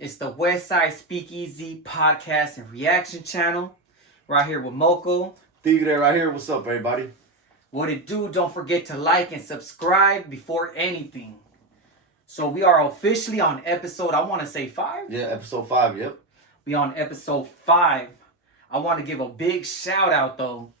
It's the Westside Speakeasy podcast and reaction channel. Right here with Moko. Tigre right here. What's up, everybody? What it do? Don't forget to like and subscribe before anything. So we are officially on episode, I want to say 5? Yeah, episode 5, yep. We on episode 5. I want to give a big shout out, though,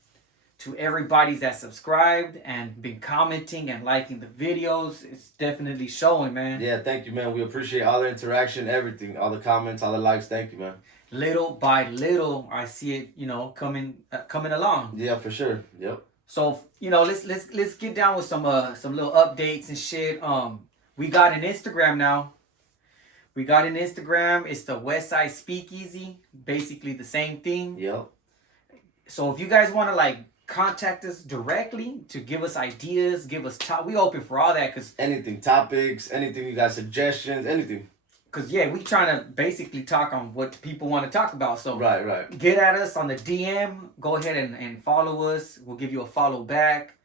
to everybody that subscribed and been commenting and liking the videos. It's definitely showing, man. Yeah, thank you, man. We appreciate all the interaction, everything, all the comments, all the likes. Thank you, man. Little by little, I see it, coming along. Yeah, for sure. Yep. So, let's get down with some little updates and shit. We got an Instagram now. It's the Westside Speakeasy. Basically the same thing. Yep. So if you guys want to contact us directly to give us ideas, give us we open for all that, cause anything, topics, anything you got, suggestions, anything. Cause yeah, we trying to basically talk on what people want to talk about. So right. Get at us on the DM. Go ahead and follow us. We'll give you a follow back.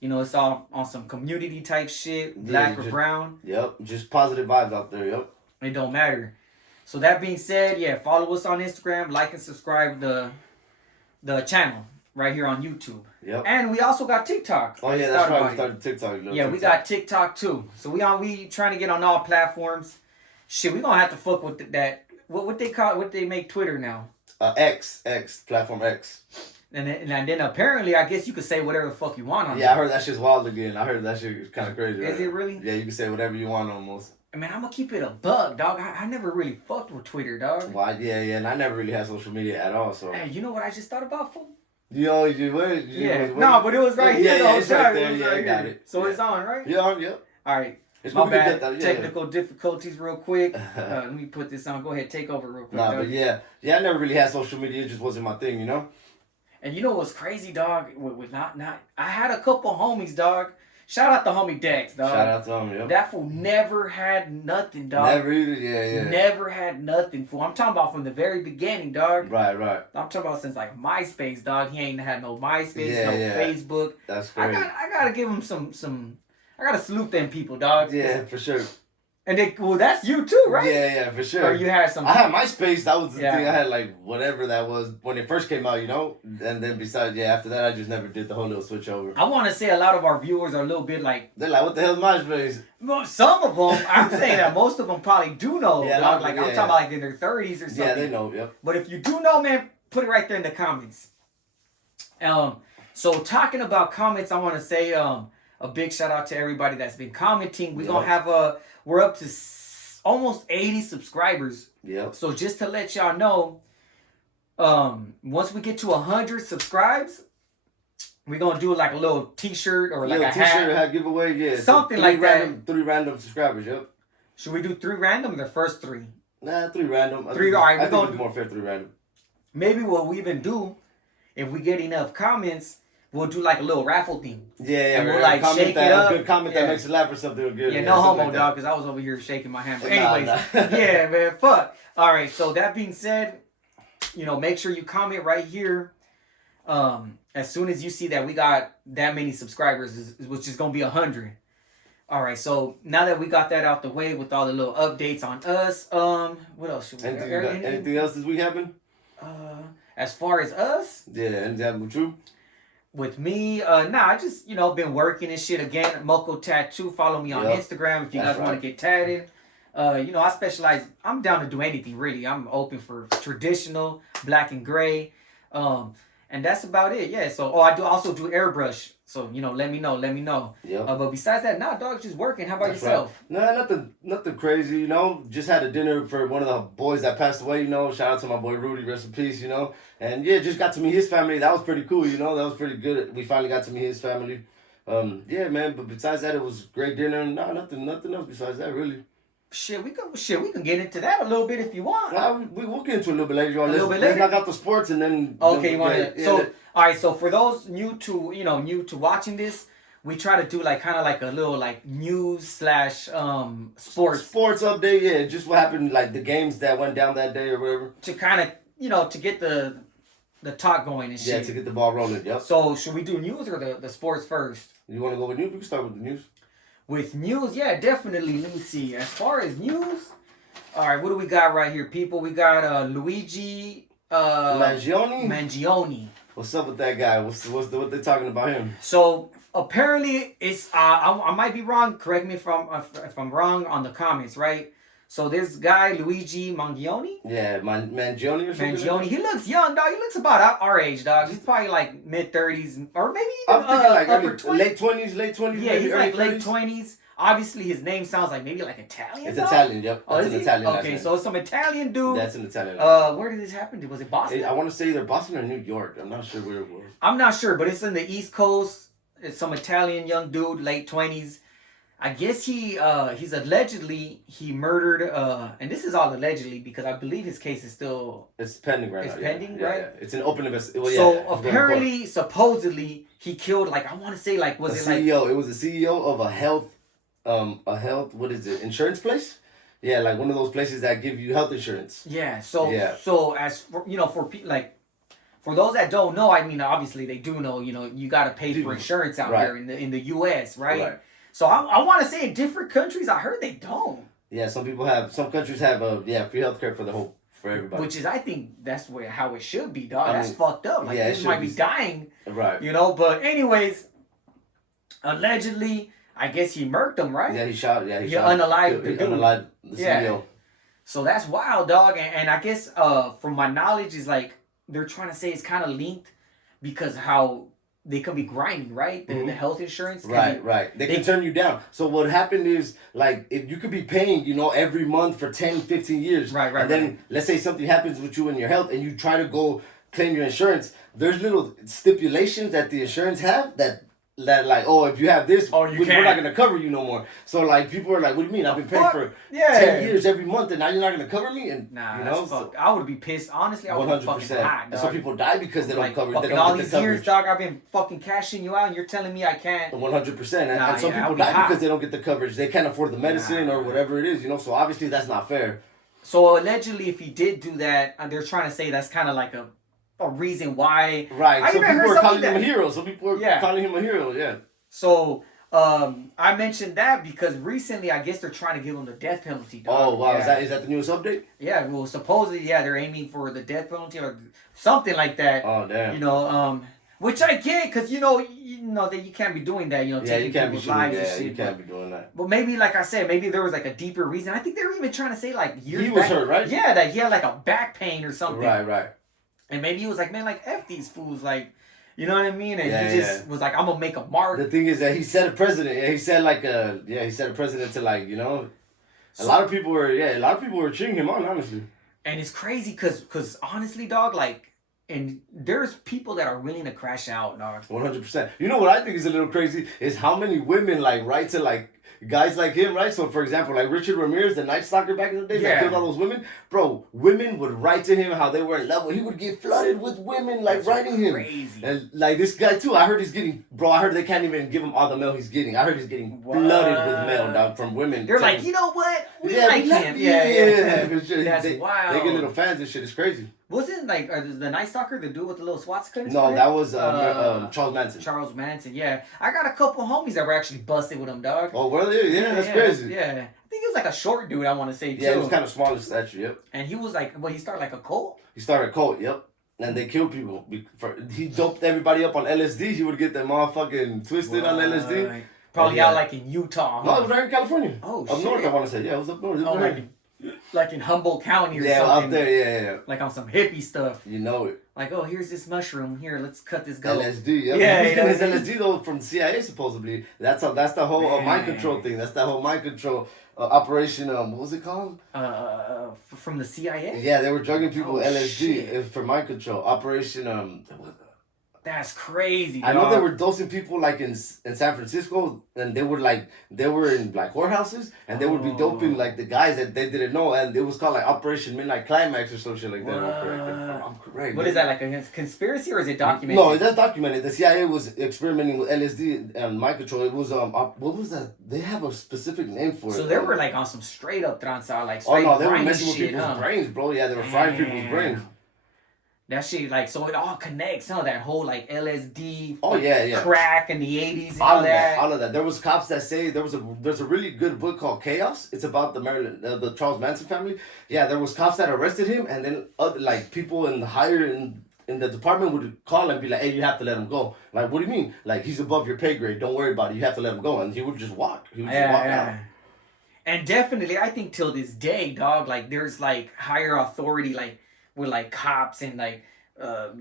It's all on some community type shit, black or brown. Yep, just positive vibes out there. Yep. It don't matter. So that being said, yeah, follow us on Instagram, like and subscribe the channel right here on YouTube. Yep. And we also got TikTok. Oh yeah, that's right. We started TikTok. Yeah, we got TikTok too. So we trying to get on all platforms. Shit, we gonna have to fuck with that. What they make Twitter now? X platform X. And then apparently, I guess you could say whatever the fuck you want on Yeah, I heard that shit's wild again. I heard that shit is kind of crazy. Is it really? Yeah, you can say whatever you want almost. Man, I'm gonna keep it a bug, dog. I never really fucked with Twitter, dog. Well, yeah, and I never really had social media at all, so. Hey, you know what I just thought about, fool? No, but it was right here. Yeah, it's right there. Yeah, I got it. So it's on, right? Yeah. All right. It's My bad. Technical difficulties real quick. Let me put this on. Go ahead, take over real quick. Nah, but yeah, I never really had social media. It just wasn't my thing, And you know what's crazy, dog? With not I had a couple homies, dog. Shout out to homie Dex, dog. Shout out to him, yep. That fool never had nothing, dog. Never either, yeah. Never had nothing, fool. I'm talking about from the very beginning, dog. Right. I'm talking about since MySpace, dog. He ain't had no MySpace, Facebook. That's crazy. I gotta give him some. I gotta salute them people, dog. Yeah, for sure. And that's you too, right? Yeah, for sure. Or you had some. I had MySpace. That was the thing. I had whatever that was when it first came out, And then besides, after that, I just never did the whole little switch over. I want to say a lot of our viewers are a little bit they're like, what the hell is MySpace? Well, some of them, I'm saying that most of them probably do know. Yeah, dog. I'm talking about in their 30s or something. Yeah, they know. Yep. But if you do know, man, put it right there in the comments. So talking about comments, I want to say a big shout out to everybody that's been commenting. We're gonna have we're up to almost 80 subscribers. Yep. So just to let y'all know, once we get to 100 subscribes, we're gonna do a little T-shirt or a t-shirt hat giveaway. Yeah, something like that. 3 random subscribers. Yep. Should we do 3 random or the first 3? Nah, 3 random. 3. All right, I think it's more fair 3 random. Maybe what we even do, if we get enough comments, we'll do a little raffle thing. Yeah. And we'll shake it up. A good comment that makes you laugh or something good. Yeah, no homo, dog, because I was over here shaking my hand. But anyways, yeah, man, fuck. All right, so that being said, make sure you comment right here. As soon as you see that we got that many subscribers, which is going to be 100. All right, so now that we got that out the way with all the little updates on us, what else should we anything else this week happen? As far as us? Yeah, anything happen with you? With me, I just, been working and shit again. Moko Tattoo. Follow me on Instagram if you guys want to get tatted. I specialize, I'm down to do anything, really. I'm open for traditional, black and gray. And that's about it, yeah. So, I also do airbrush. So, let me know. Yeah. But besides that, dog, just working. How about yourself? Right. No, nothing crazy, Just had a dinner for one of the boys that passed away, Shout out to my boy Rudy, rest in peace, And yeah, just got to meet his family. That was pretty cool, That was pretty good. We finally got to meet his family. Yeah, man. But besides that, it was a great dinner. No, nothing else besides that, really. We can get into that a little bit if you want. We'll get into a little bit later on. Let's knock out the sports and then. Okay, you want to? All right. So for those new to watching this, we try to do kind of a little news / sports update. Yeah, just what happened, the games that went down that day or whatever. To kind of to get the talk going and shit. Yeah, to get the ball rolling. Yep. So should we do news or the sports first? You want to go with news? We can start with the news. With news, yeah, definitely. Let me see. As far as news, All right, what do we got right here, people? We got Luigi Mangione. What's up with that guy? What they talking about him? So apparently, it's I might be wrong. Correct me if I'm wrong on the comments, right? So this guy Luigi Mangione. Yeah, Mangione or something. Mangione. He looks young, dog. He looks about our age, dog. He's probably like mid-30s or maybe even I'm thinking like upper 20s. late 20s. Yeah, he's like late 30s. 20s. Obviously, his name sounds like maybe like Italian. It's dog? Italian, yep. Oh, That's is an he? Italian. Okay, so it's some Italian dude. That's an Italian. Where did this happen? Was it Boston? I want to say either Boston or New York. I'm not sure where it was. I'm not sure, but it's in the East Coast. It's some Italian young dude, late 20s. I guess he's allegedly he murdered and this is all allegedly because I believe his case is still pending right now. It's pending, yeah, right? Yeah. It's an open investigation. Well, so apparently, supposedly, he killed like I want to say like was it CEO? Like, it was a CEO of a health what is it, insurance place? Yeah, like one of those places that give you health insurance. Yeah. So as for, for people like. For those that don't know, I mean, obviously they do know. You got to pay for insurance out here in the U.S., right? So I want to say in different countries, I heard they don't. Yeah, some countries have free healthcare for everybody. Which is, I think that's how it should be, dog. That's fucked up. Like this might be dying, right? But anyways, allegedly, I guess he murked him, right? Yeah, he shot. Yeah, he unalived the dude. Unalived the CEO. So that's wild, dog. And I guess from my knowledge is like. They're trying to say it's kind of linked because how they could be grinding, right? The health insurance. Right. They can turn you down. So what happened is, like, if you could be paying, every month for 10, 15 years. Right. And then, let's say something happens with you and your health and you try to go claim your insurance. There's little stipulations that the insurance have that like, oh, if you have this, we're not going to cover you no more. So, like, people are like, what do you mean? I've been paying for 10 years every month and now you're not going to cover me? And, I would be pissed. Honestly, I would be fucking hot, dog. Some people die because they don't cover. They don't all get these the years, dog, I've been fucking cashing you out and you're telling me I can't. 100%. And some people die because they don't get the coverage. They can't afford the medicine or whatever it is, So, obviously, that's not fair. So, allegedly, if he did do that, they're trying to say that's kind of like a reason why. Right. Some people are calling him a hero. Some people are calling him a hero, yeah. So, I mentioned that because recently, I guess they're trying to give him the death penalty. Dog. Oh, wow. Yeah. Is that the newest update? Yeah, well, supposedly, they're aiming for the death penalty or something like that. Oh, damn. Which I get because, you know that you can't be doing that, taking people's lives and shit. You can't be doing that. But maybe, like I said, maybe there was like a deeper reason. I think they were even trying to say like years back. He was hurt, right? Yeah, that he had like a back pain or something. Right. And maybe he was like, man, like, F these fools, like, you know what I mean? And he just was like, I'm gonna make a mark. The thing is that he said a president. Yeah, he said a president to like, a lot of people were cheering him on, honestly. And it's crazy because honestly, dog, like, and there's people that are willing to crash out, dog. 100%. You know what I think is a little crazy is how many women like write to like guys like him, right? So for example, like Richard Ramirez, the Night Stalker back in the day, that killed all those women. Bro, women would write to him how they were in love with. He would get flooded with women like writing crazy. Him. And like this guy too, I heard they can't even give him all the mail he's getting. I heard he's getting flooded with mail, dog, from women. They're like, you know what? We like him. Yeah. That's wild. They get little fans and shit. It's crazy. Wasn't like the Night Stalker the dude with the little SWAT clinic? No, that was Charles Manson. Charles Manson, yeah. I got a couple homies that were actually busted with him, dog. Oh, were they? Yeah, that's crazy. Yeah. I think he was like a short dude, I want to say, too. Yeah, he was kind of small in stature, yep. And he was like, he started like a cult? He started a cult, yep. And they killed people. He doped everybody up on LSD. He would get them all fucking twisted on LSD. Probably out like in Utah. No, it was right in California. Oh, shit. Up north, I want to say. Yeah, it was up north. Like in Humboldt County or something. Yeah, up there, yeah. Like on some hippie stuff. You know it. Like, oh, here's this mushroom. Here, let's cut this goat. LSD, yeah. Yeah, he was getting his LSD, though, from CIA, supposedly. That's the whole mind control thing. That's the whole mind control operation, what was it called? From the CIA? Yeah, they were drugging people with LSD for mind control. Operation, That's crazy, dog. I know they were dosing people like in San Francisco, and they were in like whorehouses, and they would be doping like the guys that they didn't know, and it was called like Operation Midnight Climax or some shit like that. I'm correct. What is that, like a conspiracy, or is it documented? No, that's documented. The CIA was experimenting with LSD and mind control. It was what was that? They have a specific name for it. So they were like on some straight up tranza, like straight. Oh no, they were messing with people's brains, bro. Yeah, they were frying people's brains. That shit, like, so it all connects, huh? That whole, like, LSD, Oh yeah. crack in the 80s and All of that, all of that. There was cops that say there's a really good book called Chaos. It's about the Charles Manson family. Yeah, there was cops that arrested him, and then other like people in the higher in the department would call and be like, "Hey, you have to let him go." Like, what do you mean? Like, he's above your pay grade. Don't worry about it. You have to let him go, and he would just walk. He would just walk out. And definitely, I think till this day, dog, like, there's, like, higher authority, like, with, like, cops and, like,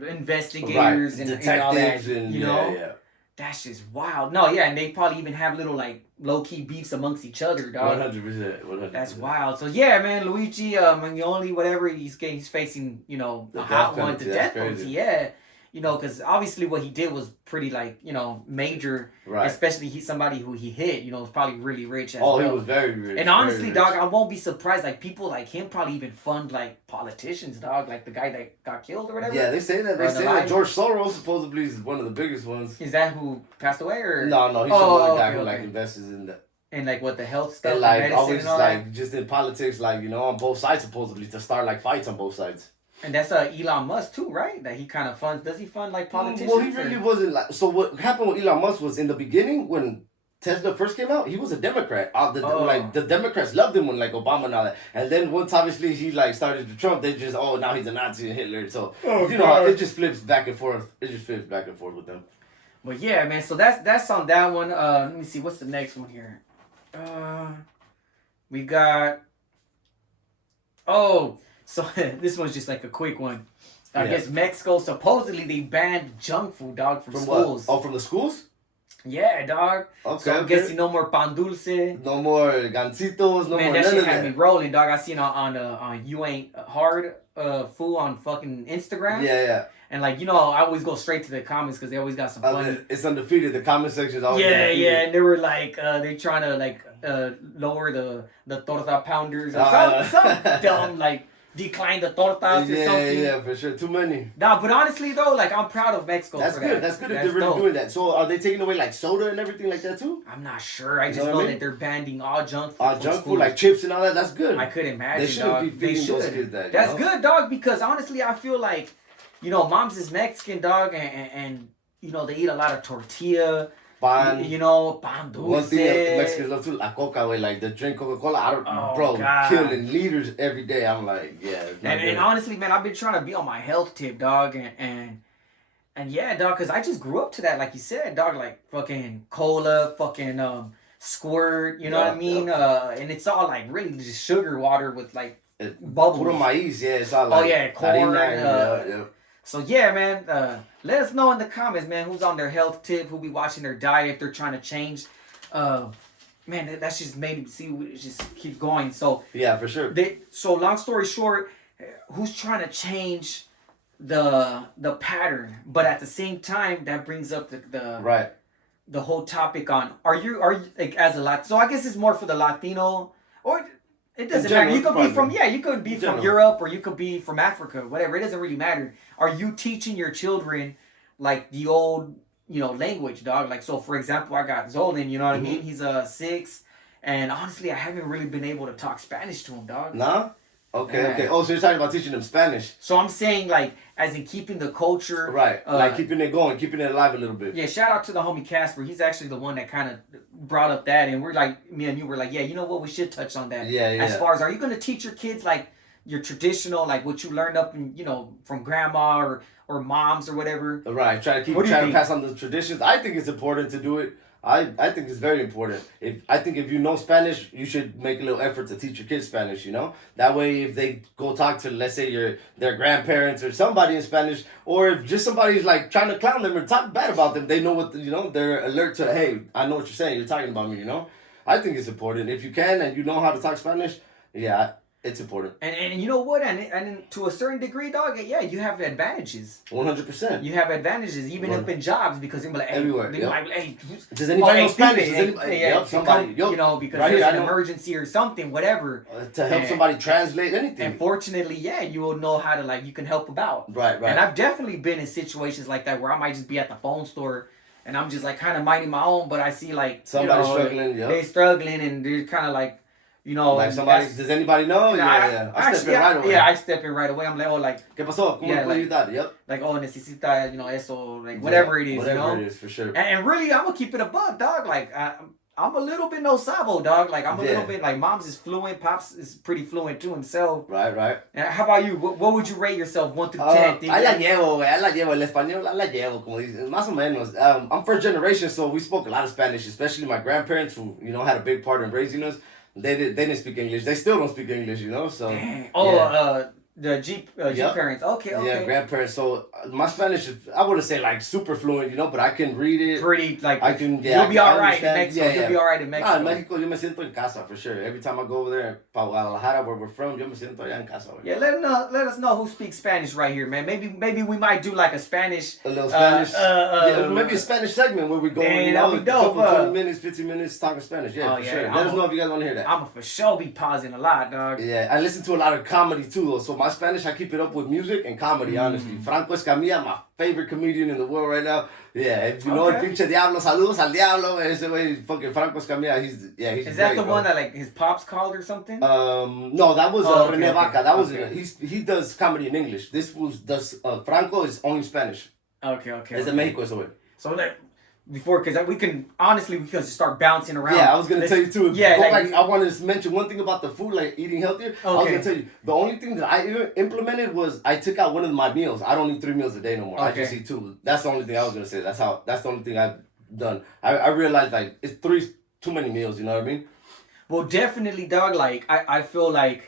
investigators and all that, you know? Yeah. That's just wild. No, yeah, and they probably even have little, like, low-key beefs amongst each other, dog. 100%. That's wild. So, yeah, man, Luigi Mangione, whatever, he's facing, you know, a hot one, the death penalty, yeah. You know, because obviously what he did was pretty, like, you know, major. Right. Especially somebody who he hit, you know, was probably really rich as well. Oh, he was very rich. And honestly, dog, I won't be surprised. Like, people like him probably even fund, like, politicians, dog. Like, the guy that got killed or whatever. Yeah, they say that. They say that George Soros supposedly is one of the biggest ones. Is that who passed away, or? No, he's some other guy who, like, invests in that. And, like, what, the health stuff and, like, medicine always, and all like, that? just in politics, like, you know, on both sides, supposedly, to start, like, fights on both sides. And that's Elon Musk too, right? That he kind of funds. Does he fund like politicians? Well, he really wasn't like. So what happened with Elon Musk was in the beginning when Tesla first came out, he was a Democrat. Like the Democrats loved him when like Obama and all that. And then once obviously he like started to Trump, they just now he's a Nazi and Hitler. So you know it just flips back and forth. It just flips back and forth with them. But yeah, man. So that's on that one. Let me see. What's the next one here? We got. Oh. So this one's just like a quick one. I guess Mexico, supposedly they banned junk food, dog, from schools. What? Oh, from the schools? Yeah, dog. Okay. So I'm guessing no more pan dulce. No more gancitos. No more. Man, that shit had me rolling, dog. I seen on You Ain't Hard food on fucking Instagram. Yeah. And like, you know, I always go straight to the comments because they always got some funny. It's undefeated. The comment section is always undefeated. Yeah. And they were like, they trying to like lower the torta pounders or some dumb like. Decline the tortas or something. Yeah, for sure. Too many. Nah, but honestly though, like I'm proud of Mexico. That's for good. that. That's good if they're really doing that. So are they taking away like soda and everything like that too? I'm not sure. I just know that they're banning all junk food. All junk food, like chips and all that. That's good. I could imagine. They shouldn't be feeding those kids that. That's good, dog. Because honestly, I feel like, you know, mom's is Mexican, dog, and you know they eat a lot of tortilla. Pan. You know, pan dulce. One thing that Mexicans love too, la coca, way, like the drink Coca-Cola. Killing liters every day. I'm like, yeah. And honestly, man, I've been trying to be on my health tip, dog, and yeah, dog, because I just grew up to that, like you said, dog, like fucking cola, fucking squirt, you know what I mean? And it's all like really just sugar water with like bubbles. Puro maíz, yeah, it's all like. Oh yeah, corn. Yeah. So yeah, man, let us know in the comments, man, who's on their health tip, who be watching their diet, if they're trying to change. Man, that's just made me see, it just keeps going. So yeah, for sure. So long story short, who's trying to change the pattern, but at the same time, that brings up the whole topic on are you like as a Latino? So I guess it's more for the Latino or. It doesn't matter. You could be from from Europe or you could be from Africa, whatever. It doesn't really matter. Are you teaching your children like the old, you know, language, dog? Like, so for example, I got Zolin, you know what I mean? He's 6, and honestly, I haven't really been able to talk Spanish to him, dog. Nah? Okay. Oh, so you're talking about teaching them Spanish. So I'm saying, like, as in keeping the culture. Right. Like keeping it going, keeping it alive a little bit. Yeah, shout out to the homie Casper. He's actually the one that kind of brought up that. And we're like, me and you were like, yeah, you know what? We should touch on that. Yeah. As far as, are you going to teach your kids, like, your traditional, like, what you learned up in, you know, from grandma or moms or whatever? Right. Try to pass on the traditions. I think it's important to do it. I think it's very important. I think if you know Spanish, you should make a little effort to teach your kids Spanish, you know? That way if they go talk to, let's say, their grandparents or somebody in Spanish, or if just somebody's like trying to clown them or talk bad about them, they know what, they're alert to, hey, I know what you're saying, you're talking about me, you know? I think it's important. If you can and you know how to talk Spanish, yeah, it's important. And you know what? And to a certain degree, dog, yeah, you have advantages. 100%. You have advantages, even up in jobs, because they're like, hey, everywhere. Hey, does anybody know Spanish? Somebody, you know, because right there's an emergency or something, whatever. To help somebody translate anything. And fortunately, yeah, you will know how to, like, you can help about. Right. And I've definitely been in situations like that where I might just be at the phone store and I'm just, like, kind of minding my own, but I see, like, somebody struggling, they struggling and they're kind of, like, you know, like somebody, does anybody know? Yeah. I step in right away. Yeah, I step in right away. I'm like, oh, like, ¿Qué pasó? ¿Cómo puedo ayudar? Yep. Like, oh, necesita, you know, eso, like, whatever it is, whatever you know? It is, for sure. And really, I'm gonna keep it a buck, dog. Like, I'm a little bit no sabo, dog. Like, I'm a little bit, like, Mom's is fluent, Pops is pretty fluent too himself. Right. And how about you? What would you rate yourself, 1 through 10? I la llevo, güey. I la llevo. El español, I la llevo, como dicen. Más o menos. I'm first generation, so we spoke a lot of Spanish, especially my grandparents, who, you know, had a big part in raising us. They didn't speak English. They still don't speak English, you know, so. Dang. Oh, the G parents. Okay. Yeah, grandparents. So my Spanish is, I wouldn't say like super fluent, you know, but I can read it. Pretty, like, I can, you'll be all right in Mexico. You'll be all right in Mexico. Nah, in Mexico, yo me siento en casa, for sure. Every time I go over there, pa Guadalajara, where we're from, yo me siento allá en casa. Yeah, let us know who speaks Spanish right here, man. Maybe we might do like a Spanish. A little Spanish. Maybe a Spanish segment where we go, you know, a couple, 20 minutes, 15 minutes talking Spanish. Yeah, for sure. Let us know if you guys want to hear that. I'm for sure be pausing a lot, dog. Yeah, I listen to a lot of comedy too, though. So my Spanish, I keep it up with music and comedy, honestly. Franco Escamilla, my favorite comedian in the world right now. Yeah, if you know el pinche Diablo, saludos al Diablo. Ese way, fucking Franco Escamilla, he's Is that the one that, like, his pops called or something? No, that was Rene Vaca. That was he does comedy in English. This fool does Franco is only Spanish. Okay. Es de Mexico, ese way. So like before, because we can just start bouncing around. Yeah, I was gonna tell you too. Yeah, like I wanted to mention one thing about the food, like eating healthier. I was gonna tell you the only thing that I implemented was I took out one of my meals. I don't eat 3 meals a day no more. I just eat 2. That's the only thing I was gonna say. That's the only thing I've done. I realized like it's 3 too many meals. You know what I mean? Well, definitely, dog. Like I feel like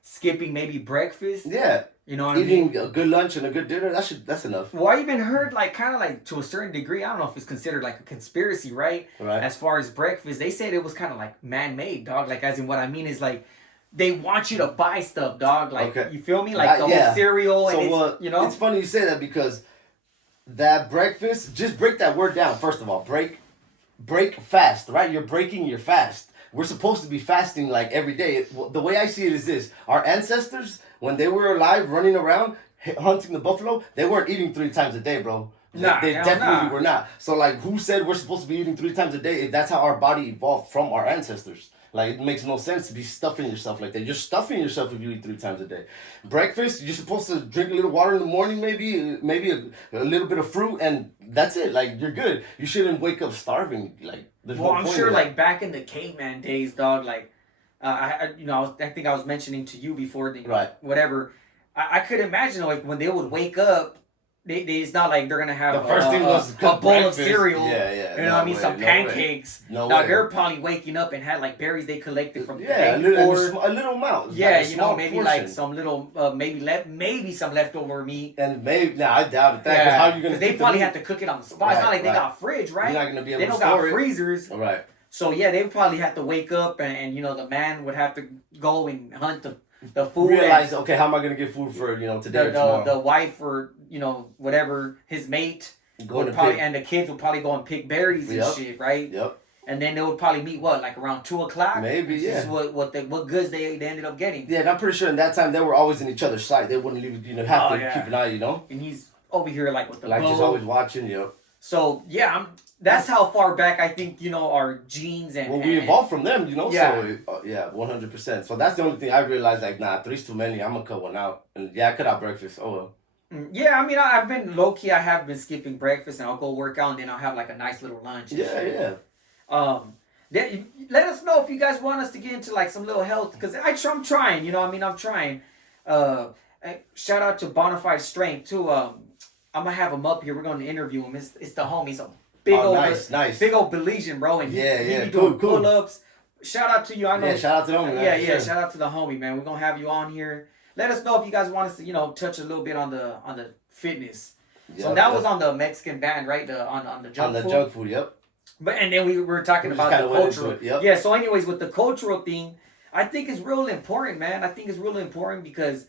skipping maybe breakfast. Yeah. You know what Eating I mean? a good lunch and a good dinner, that's enough. Well, I even heard, like, kind of like to a certain degree, I don't know if it's considered like a conspiracy, right? Right. As far as breakfast, they said it was kind of like man-made, dog. Like, as in what I mean is like, they want you to buy stuff, dog. Like, you feel me? Like the whole cereal and it's, you know? It's funny you say that because that breakfast, just break that word down. First of all, break fast, right? You're breaking your fast. We're supposed to be fasting like every day. The way I see it is this. Our ancestors, when they were alive, running around, hunting the buffalo, they weren't eating 3 times a day, bro. They definitely were not. So, like, who said we're supposed to be eating 3 times a day if that's how our body evolved from our ancestors? Like, it makes no sense to be stuffing yourself like that. You're stuffing yourself if you eat 3 times a day. Breakfast, you're supposed to drink a little water in the morning, maybe a little bit of fruit, and that's it. Like, you're good. You shouldn't wake up starving. Like, I'm sure, like, back in the caveman days, dog, like, I think I was mentioning to you before, whatever. I could imagine, like, when they would wake up, it's not like they're gonna have the first thing was a bowl of cereal. Yeah. You know what I mean? Some pancakes. No now way. they're probably waking up and had like berries they collected from the day before. A little amount. Yeah, like you know, maybe portion. Like some little maybe some leftover meat. And maybe I doubt it. That how you gonna? They probably have to cook it on the spot. It's not like they got a fridge, right? You're not gonna be able they to don't store got it. freezers. Right. So yeah, they probably have to wake up and you know the man would have to go and hunt the food. Realize, okay, how am I gonna get food for today or tomorrow? The wife or whatever his mate and the kids would probably go and pick berries and shit, right? Yep. And then they would probably meet like around 2:00. Maybe This is what goods they ended up getting. Yeah, and I'm pretty sure in that time they were always in each other's sight. They wouldn't even have to keep an eye, And he's over here like with the bow. Just always watching, So yeah, that's how far back I think our genes and. Well, we evolved from them, Yeah. So 100%. So that's the only thing I realized. Like, nah, 3's too many. I'm gonna cut one out. And I cut out breakfast. Oh well. Yeah, I mean, I've been low key. I have been skipping breakfast, and I'll go work out, and then I'll have like a nice little lunch. Yeah. Let us know if you guys want us to get into like some little health, because I'm trying. I'm trying. Shout out to Bonafide Strength too. I'm gonna have him up here. We're gonna interview him. It's the homie. He's a big big old Belizean, bro, and he be doing pull-ups. Shout out to you. I know. Yeah, shout out to the homie. Sure. Shout out to the homie, man. We're gonna have you on here. Let us know if you guys want us to, touch a little bit on the fitness. So that was on the Mexican band, right? On the junk food. On the junk food, yep. But and then we were talking about the cultural. Yeah. So anyways, with the cultural thing, I think it's real important, man. I think it's really important because,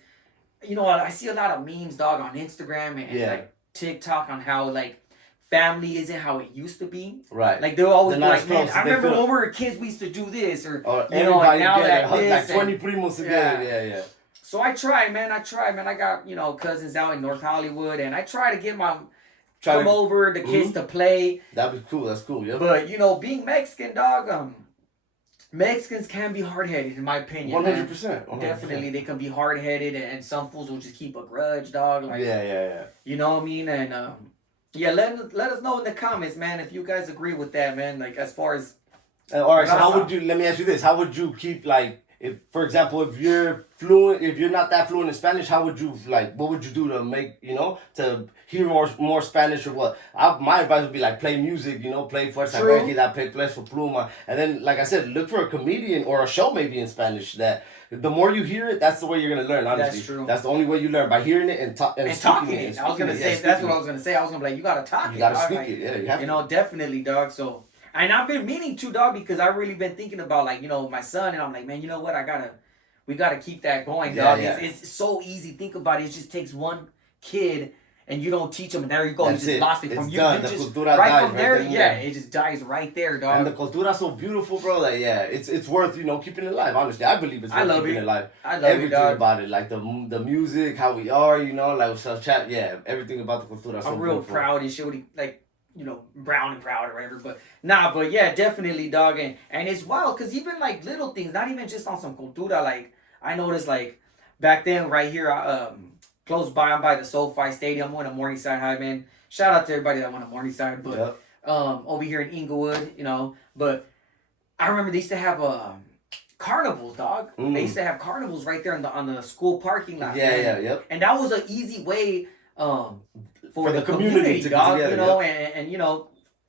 I see a lot of memes, dog, on Instagram and like TikTok on how like family isn't how it used to be. Right. Like they'll always be like, man, I remember when we were kids, we used to do this or everybody now that this, like 20 primos together. Yeah. So I try, man. I got, cousins out in North Hollywood, and I try to get come over, the kids to play. That'd be cool. That's cool, yeah. But, being Mexican, dog, Mexicans can be hard-headed, in my opinion. 100%. Definitely, they can be hard-headed, and some fools will just keep a grudge, dog. Like, yeah. You know what I mean? And yeah, let us know in the comments, man, if you guys agree with that, man. Like, as far as all right, so how would you? Let me ask you this: how would you keep like? If, for example, if you're fluent, if you're not that fluent in Spanish, how would you like? What would you do to make to hear more Spanish or what? My advice would be like play music, play Fuerza Regida, play Peso Pluma, and then like I said, look for a comedian or a show maybe in Spanish. That the more you hear it, that's the way you're gonna learn. Honestly, that's true. That's the only way you learn, by hearing it and talking it. I was gonna say that's what I was gonna say. I was gonna be like, you gotta talk. You gotta speak it. Yeah, you have to. Definitely, dog. So. And I've been meaning to, dog, because I've really been thinking about, like, my son, and I'm like, man, you know what, we gotta keep that going, dog. Yeah. It's so easy. Think about it. It just takes one kid, and you don't teach him, and there you go. That's you just lost it it's from you. Done. You the just, cultura right dies from there, right yeah, it just dies right there, dog. And the cultura's so beautiful, bro, that, it's worth, keeping it alive, honestly. I believe it's worth keeping it alive. I love everything it, dog. about it, like the music, how we are, like, so chat, everything about the cultura. I'm real proud and shit, like, brown and proud or whatever, but yeah, definitely, dog, and it's wild, because even, like, little things, not even just on some cultura, like, I noticed, like, back then, right here, close by, I'm by the SoFi Stadium, I went to Morningside High, man, shout out to everybody that went to Morningside, but, over here in Inglewood, but I remember they used to have, carnivals, dog. They used to have carnivals right there on the school parking lot. Yep. And that was an easy way, for the community to dog, get together, and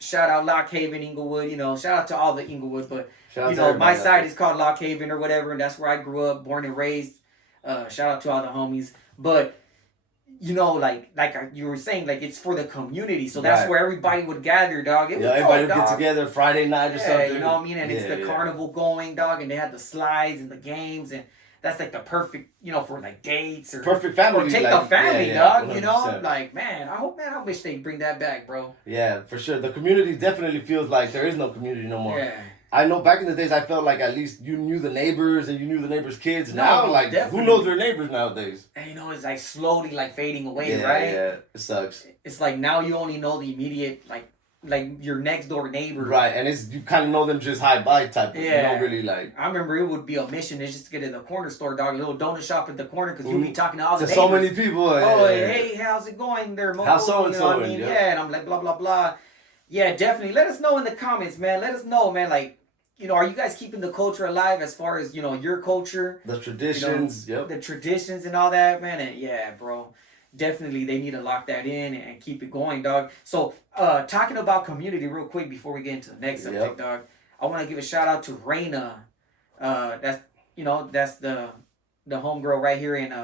shout out Lock Haven, Inglewood, shout out to all the Inglewood, but my side is called Lock Haven or whatever, and that's where I grew up, born and raised. Shout out to all the homies, but like you were saying, like, it's for the community, so that's where everybody would gather, dog. It was everybody dope, would get together Friday night or something. You know what I mean? And it's the carnival going, dog, and they had the slides and the games, and that's like the perfect, for like dates or perfect family. Or take the family, dog. 100%. Like, man, I wish they bring that back, bro. Yeah, for sure. The community definitely feels like there is no community no more. Yeah. I know back in the days, I felt like at least you knew the neighbors and you knew the neighbors' kids. Now, like, definitely. Who knows their neighbors nowadays? And it's like slowly like fading away, right? Yeah, it sucks. It's like now you only know the immediate, like your next door neighbor. Right, and you kind of know them just hi bye type. Of, you don't really like. I remember it would be a mission to just get in the corner store, dog, a little donut shop at the corner, because you'll be talking to all the neighbors. So many people. Hey, how's it going there, Mo? How's so and so? What I mean? Yeah, and I'm like, blah blah blah. Yeah, definitely. Let us know in the comments, man. Let us know, man. Like, are you guys keeping the culture alive as far as your culture, the traditions, the traditions and all that, man? And yeah, bro. Definitely, they need to lock that in and keep it going, dog. So, talking about community real quick before we get into the next subject, dog. I want to give a shout out to Raina. That's the homegirl right here in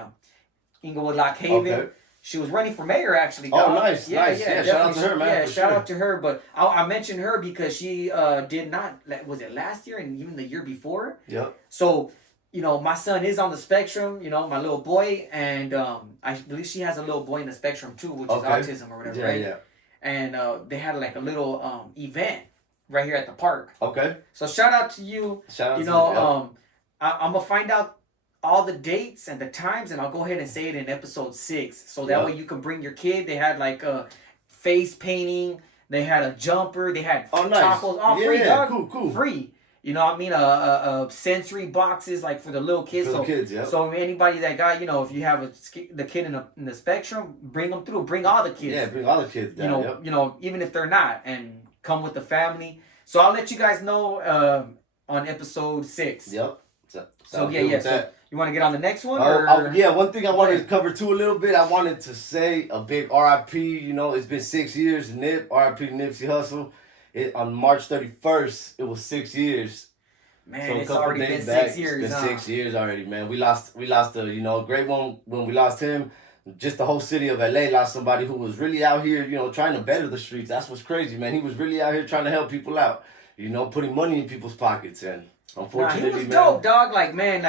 Inglewood, Lock Haven. Okay. She was running for mayor, actually, dog. Oh, nice. Yeah, shout out to her, man. Yeah, shout out to her. But I mentioned her because she did not, was it last year and even the year before? Yep. So, my son is on the spectrum, my little boy, and I believe she has a little boy in the spectrum too, which is autism or whatever, right? Yeah. And they had like a little event right here at the park. Okay. So shout out to you. Shout out to you. I'm gonna find out all the dates and the times, and I'll go ahead and say it in episode 6, so that way you can bring your kid. They had like a face painting, they had a jumper, they had tacos, all free, dog. Cool. Free. You know what I mean? Sensory boxes, like, for the little kids. For the kids, yeah. So anybody that got, if you have the kid in the spectrum, bring them through. Bring all the kids. Yeah, bring all the kids down. Even if they're not, and come with the family. So I'll let you guys know on episode 6. Yep. So yeah. So you want to get on the next one? One thing I wanted to cover too a little bit. I wanted to say a big R.I.P. It's been 6 years. R.I.P. Nipsey Hussle. On March 31st, it was 6 years. Man, so it's already been 6 years. It's been 6 years already, man. We lost a great one when we lost him. Just the whole city of LA lost somebody who was really out here, trying to better the streets. That's what's crazy, man. He was really out here trying to help people out, putting money in people's pockets. And unfortunately, he was dope, dog. Like, man,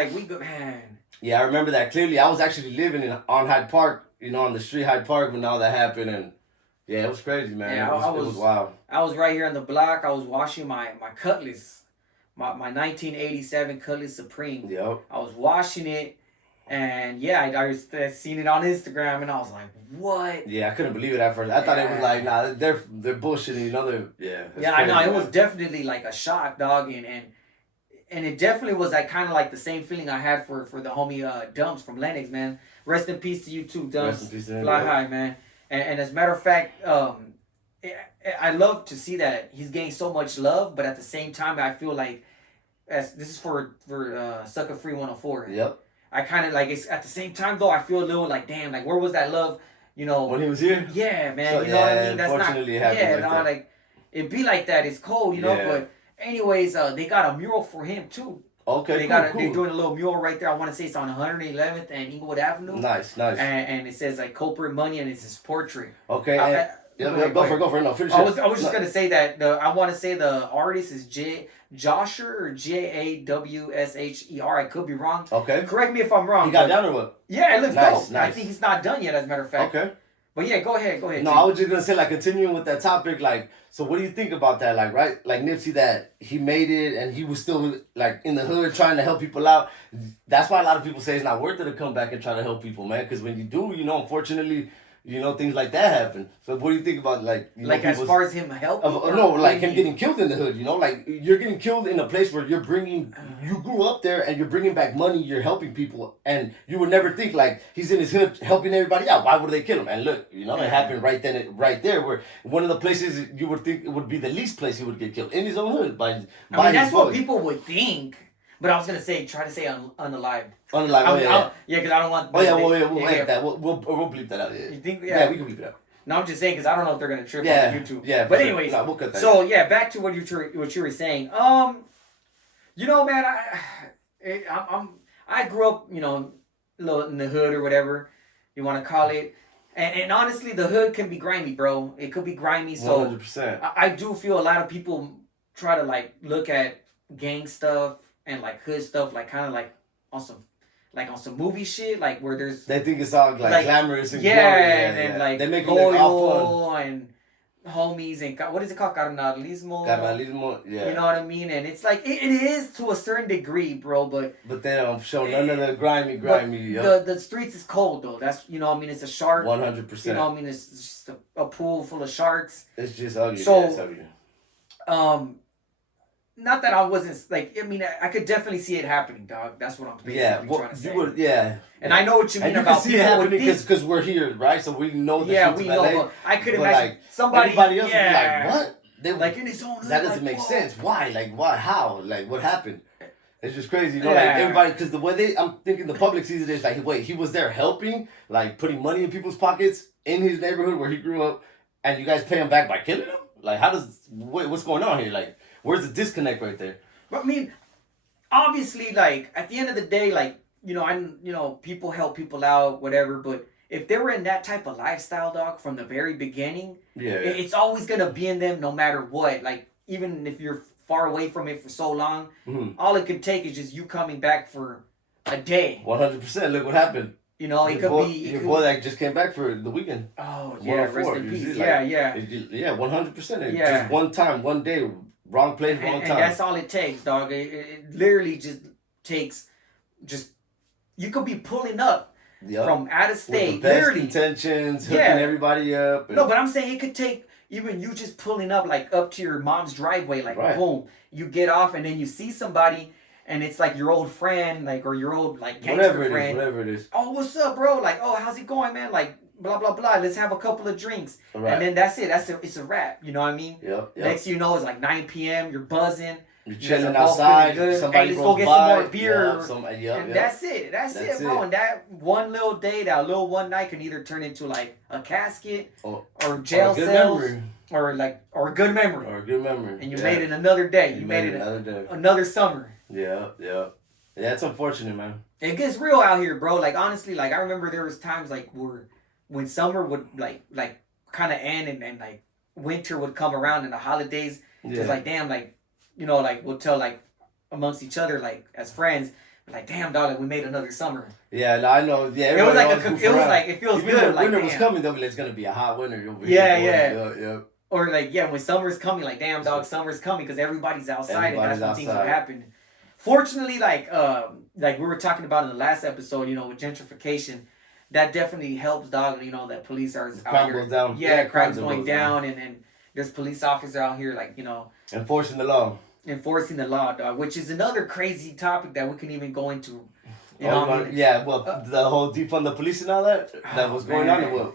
Yeah, I remember that clearly. I was actually living on Hyde Park, on the street Hyde Park when all that happened, and yeah, it was crazy, man. Yeah, it was wild. I was right here on the block. I was washing my Cutlass, my 1987 Cutlass Supreme. Yep. I was washing it, and I seen it on Instagram, and I was like, "What?" Yeah, I couldn't believe it at first. I thought it was like, nah, they're bullshitting, I know it was definitely like a shock, dog, and and it definitely was like kind of like the same feeling I had for the homie Dumps from Lennox, man. Rest in peace to you too, Dumps. Rest in peace to him, Fly yeah. high, man. And as a matter of fact, I love to see that he's getting so much love, but at the same time, I feel like as this is for Suckerfree104. Yep. I kind of like it's at the same time though. I feel a little like damn, like where was that love? You know, when he was here. Yeah, man. So, you know what I mean? That's not. Unfortunately, it happened Yeah, like no, that. like it be like that. It's cold, you know. Yeah. But anyways, they got a mural for him too. Okay, They're cool. doing a little mural right there. I want to say it's on 111th and Inglewood Avenue. Nice. And it says like culprit money and it's his portrait. Okay. Go for it. No, finish. I was just gonna say that I want to say the artist is Josher or Jawsher. I could be wrong. Okay. Correct me if I'm wrong. He got down or what? Yeah, it looks dope. Nice. I think he's not done yet, as a matter of fact. Okay. But yeah, go ahead. No, I was just gonna say, like, continuing with that topic, like, so what do you think about that? Like, right, like Nipsey, that he made it and he was still like in the hood trying to help people out. That's why a lot of people say it's not worth it to come back and try to help people, man. Because when you do, you know, unfortunately, you know, things like that happen. So what do you think about, like, you like know, as far as him helping? no, like him getting killed in the hood, you know? Like, you're getting killed in a place where you grew up there and you're bringing back money, you're helping people, and you would never think, like, he's in his hood helping everybody out. Why would they kill him? And look, you know, it happened right then, right there, where one of the places you would think it would be the least place he would get killed, in his own hood. I mean, that's what people would think. But I was gonna try to say unalive. Unalive, yeah, because I don't want. We'll edit that. We'll bleep that out. Yeah. You think? Yeah, we can bleep it out. No, I'm just saying because I don't know if they're gonna trip on YouTube. Yeah, but anyways, no, we'll cut that. So yeah, back to what you were saying. You know, man, I grew up, you know, a little in the hood or whatever you want to call it. And honestly, the hood can be grimy, bro. It could be grimy. So 100%. I do feel a lot of people try to like look at gang stuff and like hood stuff, like kind of like on some movie shit, like where there's they think it's all like glamorous and and like they make it look all fun and homies and what is it called, carnalismo, yeah. You know what I mean? And it's like it is to a certain degree, bro, but they don't show none of the grimy. The streets is cold though. That's, you know what I mean, it's a shark. 100%. You know what I mean? It's just a pool full of sharks. It's just ugly. So it's ugly. Not that I wasn't like. I mean, I could definitely see it happening, dog. That's what I'm basically trying to say. And I know what you mean about see it happening because we're here, right? So we know the streets we of know. LA, But I could imagine like, somebody. Everybody else would be like, what? They like in his own hood. That doesn't make sense. Why? Like, why? How? Like, what happened? It's just crazy, you know. Like everybody, because the way I'm thinking the public sees it is like, wait, he was there helping, like putting money in people's pockets in his neighborhood where he grew up, and you guys pay him back by killing him? Like, what's going on here? Like, where's the disconnect right there? But I mean, obviously, like at the end of the day, like, you know, people help people out, whatever. But if they were in that type of lifestyle, dog, from the very beginning, it's always gonna be in them, no matter what. Like even if you're far away from it for so long, all it could take is just you coming back for a day. 100%. Look what happened. You know, your boy that just came back for the weekend. Oh yeah, rest in peace. Like, yeah, 100%. Just one time, one day. Wrong place, wrong time. And that's all it takes, dog. It literally just takes, you could be pulling up from out of state. With the best intentions, hooking everybody up. No, but I'm saying it could take even you just pulling up, like up to your mom's driveway, like boom, you get off and then you see somebody and it's like your old friend, like, or your old like gangster friend. Whatever it is. Oh, what's up, bro? Like, oh, how's it going, man? Like, blah blah blah. Let's have a couple of drinks, and then that's it. It's a wrap. You know what I mean? Yep. Next, you know, it's like 9 p.m. You're buzzing. You're chilling outside. Somebody let's goes go get by, some more beer. And that's it. That's it, bro. And that one little day, that little one night, can either turn into like a casket or jail cells, or a good memory. And you made it another day. You made it another summer. Yeah. It's unfortunate, man. It gets real out here, bro. Like honestly, like I remember there was times like when summer would like kind of end and like winter would come around and the holidays, just like damn, like, you know, like we'll tell like amongst each other, like as friends, like damn, dog, like we made another summer. Yeah, no, I know. Yeah, it was like it feels even good. Like winter was coming, though. It's gonna be a hot winter. Yeah. Or like when summer's coming, like damn, dog, summer's coming because everybody's outside and that's when things will happen. Fortunately, like we were talking about in the last episode, you know, with gentrification, that definitely helps, dog. You know, that police are out here. Down. Yeah, crime's going down, and there's police officers out here, like, you know, enforcing the law. enforcing the law, dog, which is another crazy topic that we can even go into. You know what I mean? Yeah, well, the whole defund the police and all that was going on.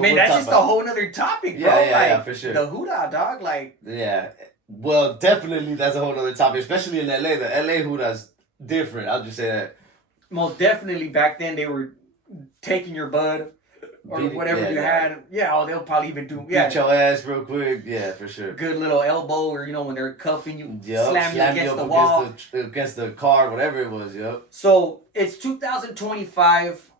Man, that's just a whole nother topic, bro. Yeah, for sure. The Huda, dog, like. Yeah, well, definitely that's a whole other topic, especially in LA. The LA Huda's different. I'll just say that. Most definitely, back then they were taking your bud or whatever you had. Yeah, they'll probably even do. Yeah, beat your ass real quick. Yeah, for sure. Good little elbow, or when they're cuffing you, slam you against the wall, against the car, whatever it was. Yep. So it's 2025.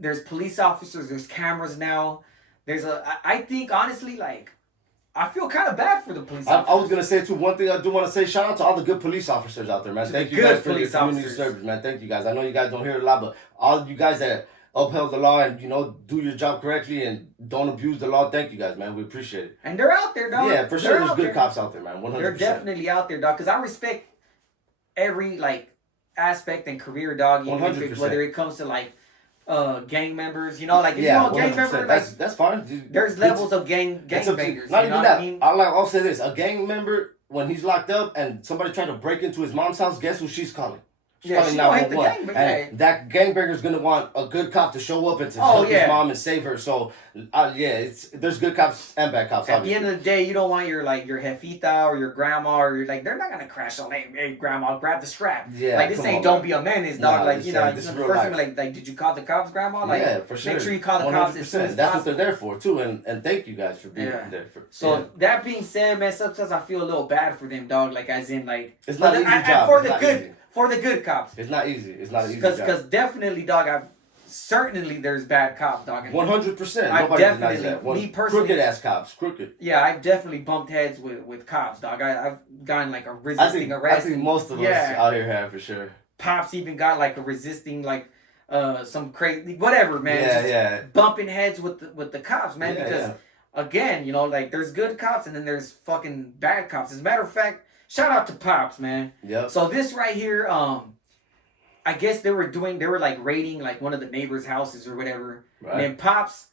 There's police officers, there's cameras now. I think honestly, like, I feel kind of bad for the police officers. I was going to say, too, one thing I do want to say, shout out to all the good police officers out there, man. Thank you guys for your community service, man. Thank you guys. I know you guys don't hear it a lot, but all you guys that upheld the law and, do your job correctly and don't abuse the law, thank you guys, man. We appreciate it. And they're out there, dog. Yeah, for sure. There's good cops out there, man. 100%. They're definitely out there, dog, because I respect every, like, aspect and career, dog. 100%. Whether it comes to, like, gang members, like if you're a gang member, like, that's fine. There's levels of gang bangers. Not even that. I mean? I'll say this: a gang member, when he's locked up and somebody tried to break into his mom's house, guess who she's calling? She's calling 911. And that gangbanger's gonna want a good cop to show up and to help his mom and save her. So, there's good cops and bad cops. At the end of the day, you don't want your jefita or your grandma or they're not gonna crash on. Hey, grandma, grab the strap. Yeah, like this ain't don't be a menace, dog. Like the first thing, like did you call the cops, grandma? Like, yeah, for sure. Make sure you call the cops as soon as That's what they're there for too, and thank you guys for being there. So that being said, man, sometimes I feel a little bad for them, dog. Like as in like it's not an easy job. For the good cops. It's not easy. It's not an easy job. Because definitely, dog, certainly there's bad cops, dog. 100%. Nobody denies that. Me personally. Crooked ass cops. Crooked. Yeah, I've definitely bumped heads with cops, dog. I've gotten like a resisting arrest. I think most of us out here have, for sure. Pops even got like a resisting, like some crazy, whatever, man. Yeah. Bumping heads with the cops, man. Because again, like there's good cops and then there's fucking bad cops. As a matter of fact, shout out to Pops, man. Yep. So this right here, I guess they were like raiding like one of the neighbors' houses or whatever. Right. And then Pops,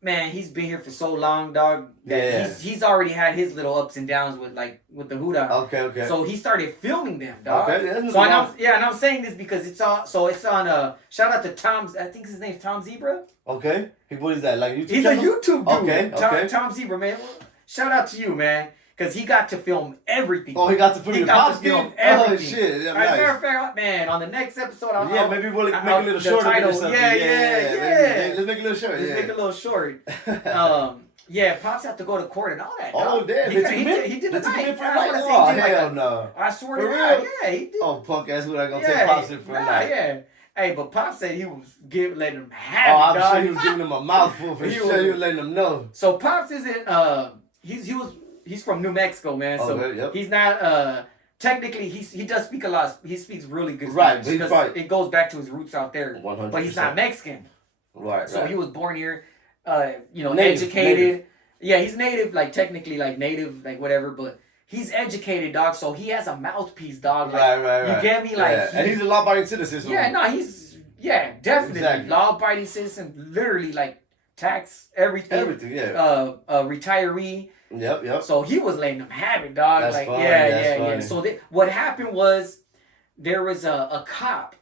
man, he's been here for so long, dog. He's already had his little ups and downs with the Huda. Okay. So he started filming them, dog. Okay. So and I'm saying this because it's on shout out to Tom's, I think his name's Tom Zebra. Okay. What is that? Like YouTube He's channel? a YouTube dude. Okay. Tom Zebra, man. Shout out to you, man. Because he got to film everything. Oh, he got to film everything. Oh, shit. Yeah, As a matter of fact, man, on the next episode, maybe we'll make a little short or something. Yeah. Let's make it a little short. Let's make it a little short. Pops have to go to court and all that. Oh, damn. He did the night. Hell no. I swear to God. Yeah, he did. Oh, punk ass, who I gonna take Pops in for a night? Yeah. Hey, but Pops said he was letting him have it, I'm sure he was giving him a mouthful for sure. He was letting him know. So Pops isn't, he's from New Mexico, man. So he's not technically he does speak a lot. He speaks really good Spanish. Right, because it goes back to his roots out there. 100%. But he's not Mexican. Right. So he was born here, educated. Native. Yeah, he's native, like technically like native, like whatever, but he's educated, dog, so he has a mouthpiece, dog. Like, right. You get me? Like and he's a law-abiding citizen. So. He's definitely law-abiding citizen, literally like tax everything. Everything, yeah. Retiree. Yep. So he was letting them have it, dog. That's like, funny. Yeah. So what happened was there was a cop,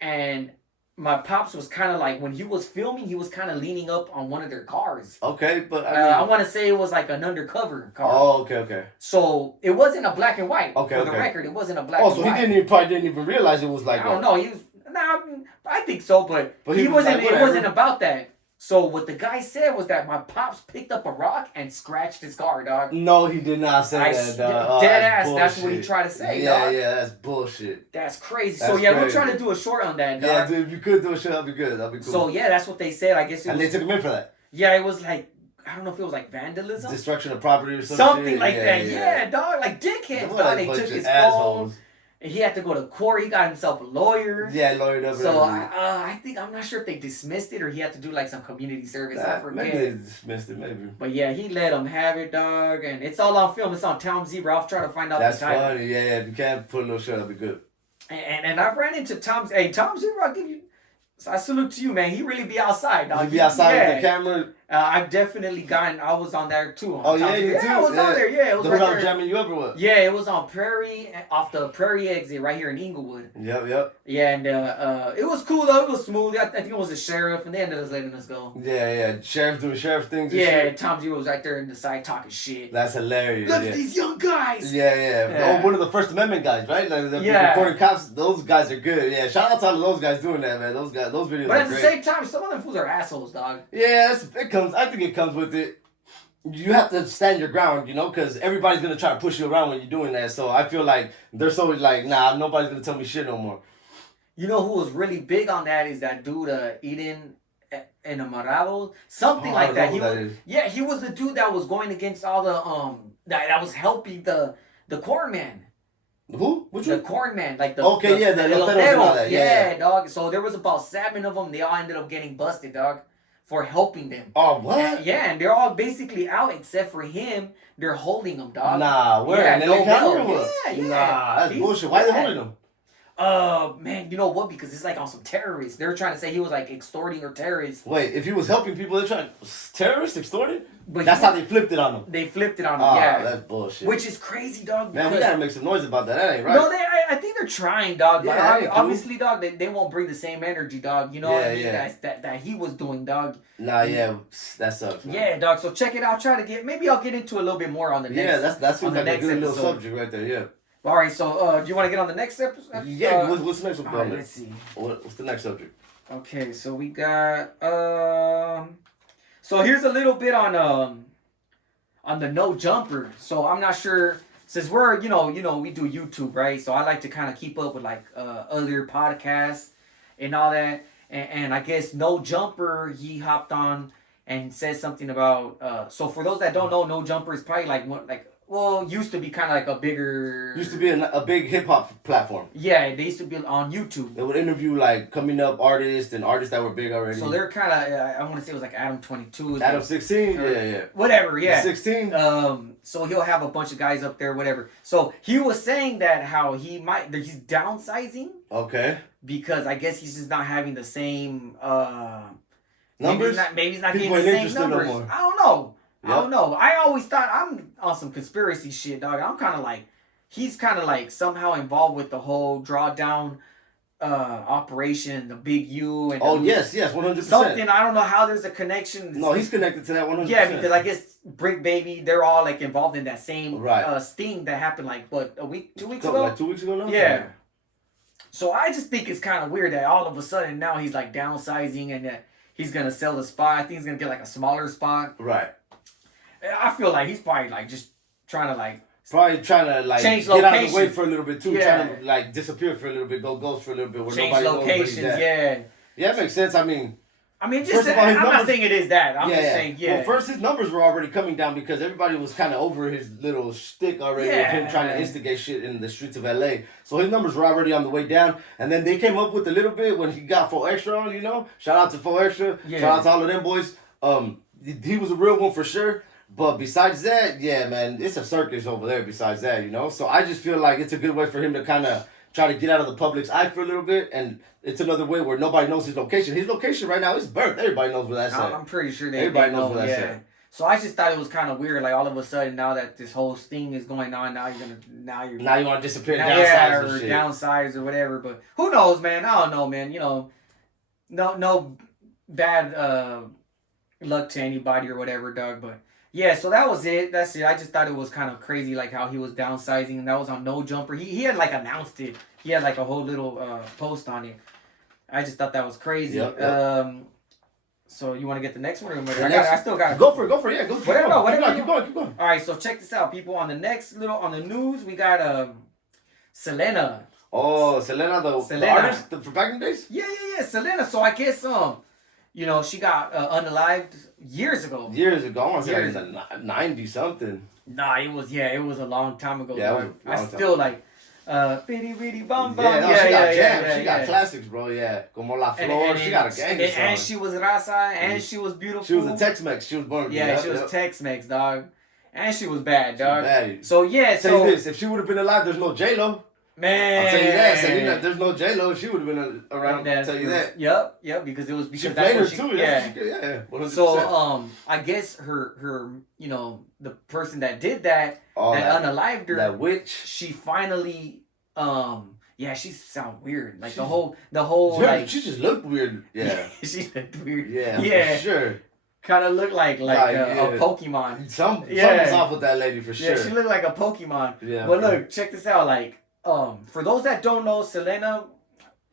and my Pops was kind of like, when he was filming, he was kind of leaning up on one of their cars. Okay, but I want to say it was like an undercover car. Oh, okay. So it wasn't a black and white. Okay, for the record, it wasn't a black and white. Oh, so he probably didn't even realize it was like. I don't know. He was. I think so, but he wasn't. It wasn't about that. So what the guy said was that my Pops picked up a rock and scratched his car, dog. No, he did not say that, dog. Dead ass. Bullshit. That's what he tried to say, dog. Yeah, that's bullshit. That's crazy. So we're trying to do a short on that, dog. Yeah, dude, if you could do a short, that'd be good. That'd be cool. So that's what they said. I guess. And they took him in for that. Yeah, it was like, I don't know if it was like vandalism, destruction of property or something like that. Yeah, dog. Like dickheads, dog. They took his phone. And he had to go to court. He got himself a lawyer. Yeah, lawyered up. So I think, I'm not sure if they dismissed it or he had to do like some community service. I forget. Maybe they dismissed it, maybe. But yeah, he let him have it, dog. And it's all on film. It's on Tom Zebra. I'll try to find out the title. That's funny. Yeah. If you can't put a little shit, that'd be good. And I've ran into Tom. Hey, Tom Zebra, I salute to you, man. He really be outside, dog. He be outside with the camera. I've definitely gotten. I was on there too. Oh yeah, you too. I was on there. Yeah, it was Those right are there. jamming you up or what? Yeah, it was on Prairie, off the Prairie exit right here in Inglewood. Yep. Yeah, and it was cool though. It was smooth. I think it was the sheriff, and they ended up letting us go. Yeah. Sheriff doing sheriff things. And Yeah, shit. Tom Zero was right there in the side talking shit. That's hilarious. Look at these young guys. Yeah. Oh, one of the First Amendment guys, right? Like the recording cops. Those guys are good. Yeah, shout out to all of those guys doing that, man. Those videos. But are at the great. same time, some of them fools are assholes, dog. Yeah, it comes. I think it comes with it. You have to stand your ground, you know, because everybody's gonna try to push you around when you're doing that. So I feel like they're so like, nah, nobody's gonna tell me shit no more. You know who was really big on that is that dude Eden Enamorado, something like that. He was the dude that was going against all the that was helping the corn man. Who? Which one? The corn man, like the the Loteros. and all that. Yeah, dog. So there was about 7 of them. They all ended up getting busted, dog, for helping them. Oh, what? And they're all basically out except for him. They're holding him, dog. Nah, where? Yeah, No bail. Yeah. Nah, that's bullshit. Why they holding him? Man, you know what? Because it's like on some terrorists. They're trying to say he was like extorting or terrorists. Wait, if he was helping people, they're trying terrorists extorting? But that's how they flipped it on him. They flipped it on him. Yeah, that's bullshit. Which is crazy, dog. Man, we gotta make some noise about that. That ain't right. No, I think they're trying, dog. But Yeah, obviously, dog, they won't bring the same energy, dog. You know what I mean? That he was doing, dog. Nah, yeah, that sucks. Man. Yeah, dog. So check it out. Maybe I'll get into a little bit more on the next. Yeah, that's on the like next a good episode. little subject right there. Yeah. All right, so do you want to get on the next episode? Yeah, what's the next one? All right, let's see. What's the next subject? Okay, so we got so here's a little bit on the no jumper. So I'm not sure, since we're we do YouTube, right? So I like to kind of keep up with like other podcasts and all that. And I guess No Jumper, he hopped on and said something about so for those that don't know, No Jumper is probably used to be kind of like a bigger... Used to be a big hip-hop platform. Yeah, they used to be on YouTube. They would interview, like, coming up artists and artists that were big already. So they're kind of, I want to say it was like Adam 22. Adam 16? Yeah. Whatever, yeah. 16? So he'll have a bunch of guys up there, whatever. So he was saying that how he's downsizing. Okay. Because I guess he's just not having the same... numbers? Maybe he's not getting the same numbers. No more. I don't know. Yep. I don't know. I always thought I'm on some conspiracy shit, dog. I'm kind of like, he's kind of like somehow involved with the whole drawdown operation, the Big U. And yes, 100%. Something, I don't know how there's a connection. No, he's connected to that 100%. Yeah, because I guess Brick Baby, they're all like involved in that same sting that happened like, what, 2 weeks ago? Like 2 weeks ago now? Yeah. So I just think it's kind of weird that all of a sudden now he's like downsizing and that he's going to sell the spot. I think he's going to get like a smaller spot. Right. I feel like he's probably like just trying to like change get out of the way for a little bit too. Yeah. Trying to like disappear for a little bit, go ghost for a little bit where change nobody locations. knows where he's at. Yeah, it makes sense. I mean, just I'm not saying it is that. I'm just saying, Well, first his numbers were already coming down because everybody was kind of over his little shtick already of him trying to instigate shit in the streets of LA. So his numbers were already on the way down, and then they came up with a little bit when he got 4 Extra on. You know, shout out to 4 Extra. Yeah. Shout out to all of them boys. He was a real one for sure. But besides that, yeah, man, it's a circus over there besides that, you know? So I just feel like it's a good way for him to kind of try to get out of the public's eye for a little bit, and it's another way where nobody knows his location. His location right now is Birth. Everybody knows where that's at. I'm pretty sure everybody knows where that's at. So I just thought it was kind of weird, like all of a sudden now that this whole thing is going on, now you want to disappear, downsize or whatever. But who knows, man? I don't know, man. You know, no bad luck to anybody or whatever, dog. But yeah, so that was it. That's it. I just thought it was kind of crazy, like how he was downsizing, and that was on No Jumper. He had like announced it. He had like a whole little post on it. I just thought that was crazy. Yep. So you want to get the next one? Or I still got. Go for it. Yeah, go. Keep going. All right. So check this out, people. On the news, we got Selena. Oh, Selena, the artist for back in the days. Yeah. Selena. So I guess she got unalived years ago. I want to say it was 90 something. Nah, it was a long time ago. Yeah, I still like bitty bitty bum bum. She got jams. She got classics, bro. Yeah, Como La Flor. She got a gang of songs. And she was raza, and she was beautiful. She was a Tex-Mex. She was born. Yeah, she was Tex-Mex, dog. And she was bad, dog. Bad. So yeah, Say this: if she would have been alive, there's no J-Lo. Man, I'll tell you that. Selena, there's no J-Lo, she would have been around. I'll tell you that. Yep, because it was because She that's played her what too. yeah. Yeah, 100%. So I guess her the person that did that unalived her, that witch, she finally yeah, she sound weird. Like the whole like she just looked weird. Yeah, she looked weird. Yeah, for sure. Kind of looked like a Pokemon. Something's off with that lady for sure. Yeah, she looked like a Pokemon. Yeah. But look, check this out. Like, for those that don't know, Selena,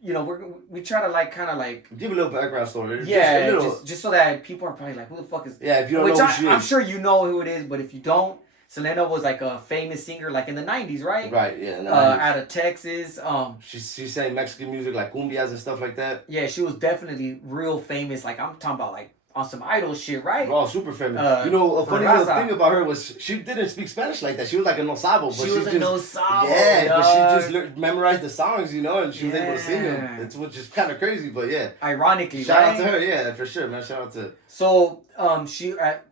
we try to kind of give a little background story. Yeah, just so that people are probably like, who the fuck is? Yeah, if you don't know who she is, I'm sure you know who it is. But if you don't, Selena was like a famous singer, like in the '90s, right? Right. Yeah. In the 90s. Out of Texas. She sang Mexican music like cumbias and stuff like that. Yeah, she was definitely real famous. Like I'm talking about like on some idol shit, right? Oh, super famous. A funny little thing about her was she didn't speak Spanish like that. She was like a no sabo. But she was a no sabo. Yeah, but she just memorized the songs, and she was able to sing them. It's which is kind of crazy, but yeah. Ironically, shout out to her, yeah, for sure, man. Shout out to. So, she at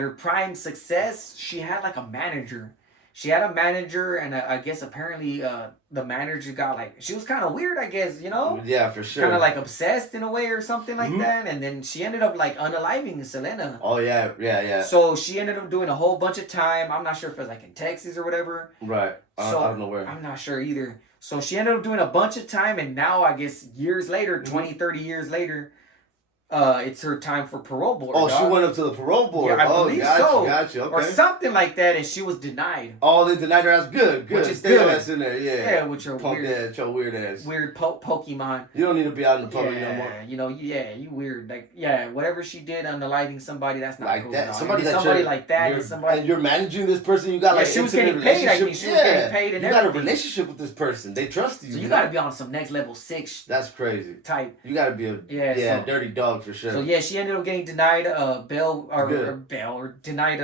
her prime success, she had like a manager. She had a manager, and I guess apparently the manager got she was kind of weird, I guess, Yeah, for sure. Kind of obsessed in a way or something like that, and then she ended up unaliving Selena. Oh yeah. So she ended up doing a whole bunch of time. I'm not sure if it was in Texas or whatever. Right. I don't know where. I'm not sure either. So she ended up doing a bunch of time, and now I guess years later, 20, 30 years later, it's her time for parole board. Oh, she went up to the parole board. Yeah, I believe so. Gotcha. Okay. Or something like that, and she was denied. Oh, they denied her. That's good. Which is Stay good. ass in there. Yeah. Yeah, with your punk weird ass, your weird ass. Weird Pokemon. You don't need to be out in the public no more. You weird. Whatever she did unaliving somebody, that's not like cool. that. No. Somebody like that. And you're managing this person. You got she was getting paid. I think she was getting paid, and you got a relationship with this person. They trust you. So you got to be on some next level 6. That's crazy. Type. You got to be a dirty dog for sure. So yeah, she ended up getting denied bail or denied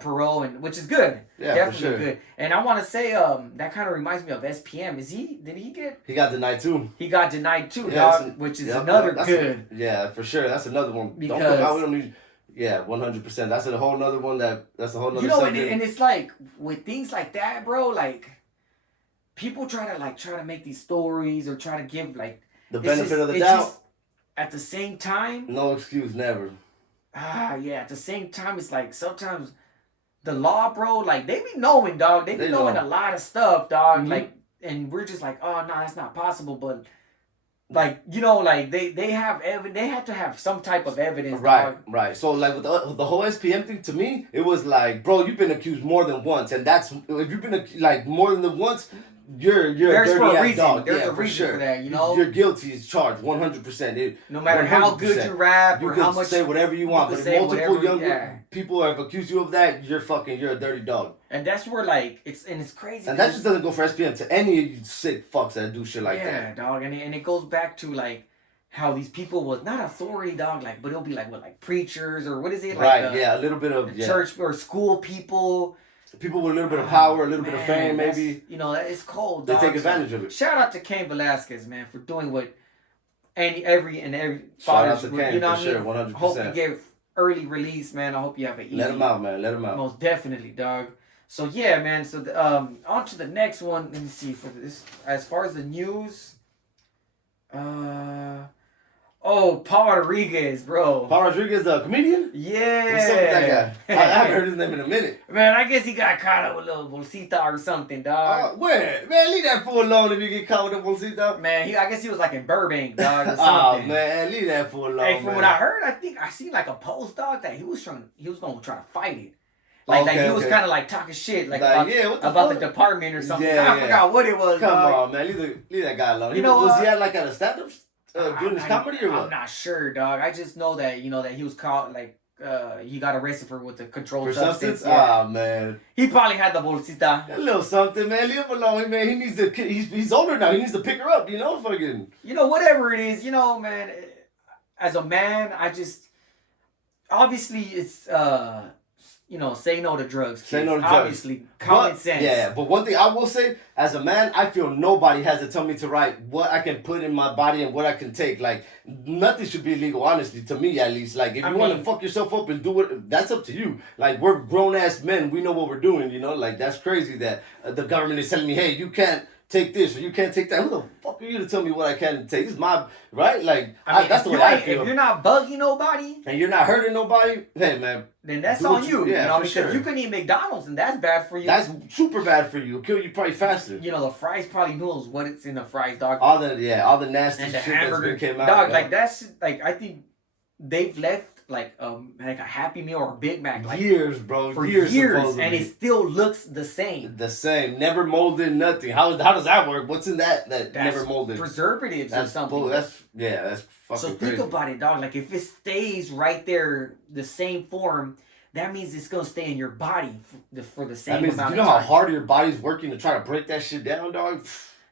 parole, and which is good. Yeah, definitely for sure. good. And I want to say that kind of reminds me of SPM. Did he get? He got denied too. He got denied too, dog. Which is another good. Yeah, for sure. That's another one. Because, don't come out. We don't need. Yeah, 100%. That's a whole nother one. That's a whole nother. And it's with things like that, bro. People try to make these stories or try to give the benefit of the doubt. At the same time, no excuse, never. Yeah. At the same time, it's sometimes the law, bro. They be knowing, dog. They be knowing a lot of stuff, dog. Mm-hmm. And we're just oh no, that's not possible. But they have they have to have some type of evidence, dog. Right. So with the whole SPM thing, to me, it was bro, you've been accused more than once, and that's if you've been more than once. You're a dirty ass dog. There's a reason for that, You're guilty as charged, 100%. No matter 100%. How good you rap or how much say whatever you want, but if multiple young people have accused you of that, you're a dirty dog. And that's where it's crazy. And that just doesn't go for SPM to any of you sick fucks that do shit like that. Yeah, dog, and it goes back to how these people was not authority, dog, but it'll be preachers or what is it? Right, a little bit of church or school people. People with a little bit of power, a little bit of fame, maybe. It's cold, dog. They take of advantage of it. Shout out to Cain Velasquez, man, for doing what every shout out to Cain, for sure, 100%. Hope you get early release, man. I hope you have it easy. Let him out, man. Let him out. Most definitely, dog. So, yeah, man. So, on to the next one. Let me see. For this, as far as the news, Paul Rodriguez, bro. Paul Rodriguez, the comedian? Yeah. What's up with that guy? I haven't heard his name in a minute. Man, I guess he got caught up with a little bolsita or something, dog. Where? Man, leave that fool alone if you get caught with a bolsita. Man, I guess he was in Burbank, dog, or something. Oh, man, leave that fool alone, Hey, from what I heard, I think I seen a post, dog, that he was going to try to fight it. He was kind of talking shit, about the department or something. I forgot what it was, Come dog. on, man, leave that guy alone. Was he at a stand-up? Doing his comedy or what? I'm not sure, dog. I just know that that he was caught he got arrested with a controlled substance. Yeah. Oh man, he probably had the bolsita. A little something, man. Leave him alone, man. He needs to. He's older now. He needs to pick her up. Fucking. Whatever it is, man. As a man, I just obviously it's say no to drugs. Kids. Say no to drugs. Obviously, common sense. Yeah, but one thing I will say, as a man, I feel nobody has to tell me to write what I can put in my body and what I can take. Nothing should be illegal, honestly, to me at least. If you want to fuck yourself up and do it, that's up to you. We're grown-ass men. We know what we're doing, That's crazy that the government is telling me, hey, you can't take this or you can't take that. Who the fuck are you to tell me what I can take? This is my right. Like I mean, that's the way I feel. If you're not bugging nobody and you're not hurting nobody, hey man, then that's on you. Yeah, you know, because sure. you can eat McDonald's and that's bad for you. That's super bad for you. It'll kill you probably faster. You know, the fries probably knows what it's in the fries, dog. All the nasty and the shit hamburger that's came out. dog, like that's like I think they've left like a Happy Meal or a Big Mac like years, bro, for years and it still looks the same. The same, never molded, nothing. How does that work? What's in that that's never molded? Preservatives or something. That's fucking so crazy. think about it, dog. Like if it stays right there, the same form, that means it's gonna stay in your body for the same amount of time. You know how hard your body's working to try to break that shit down, dog.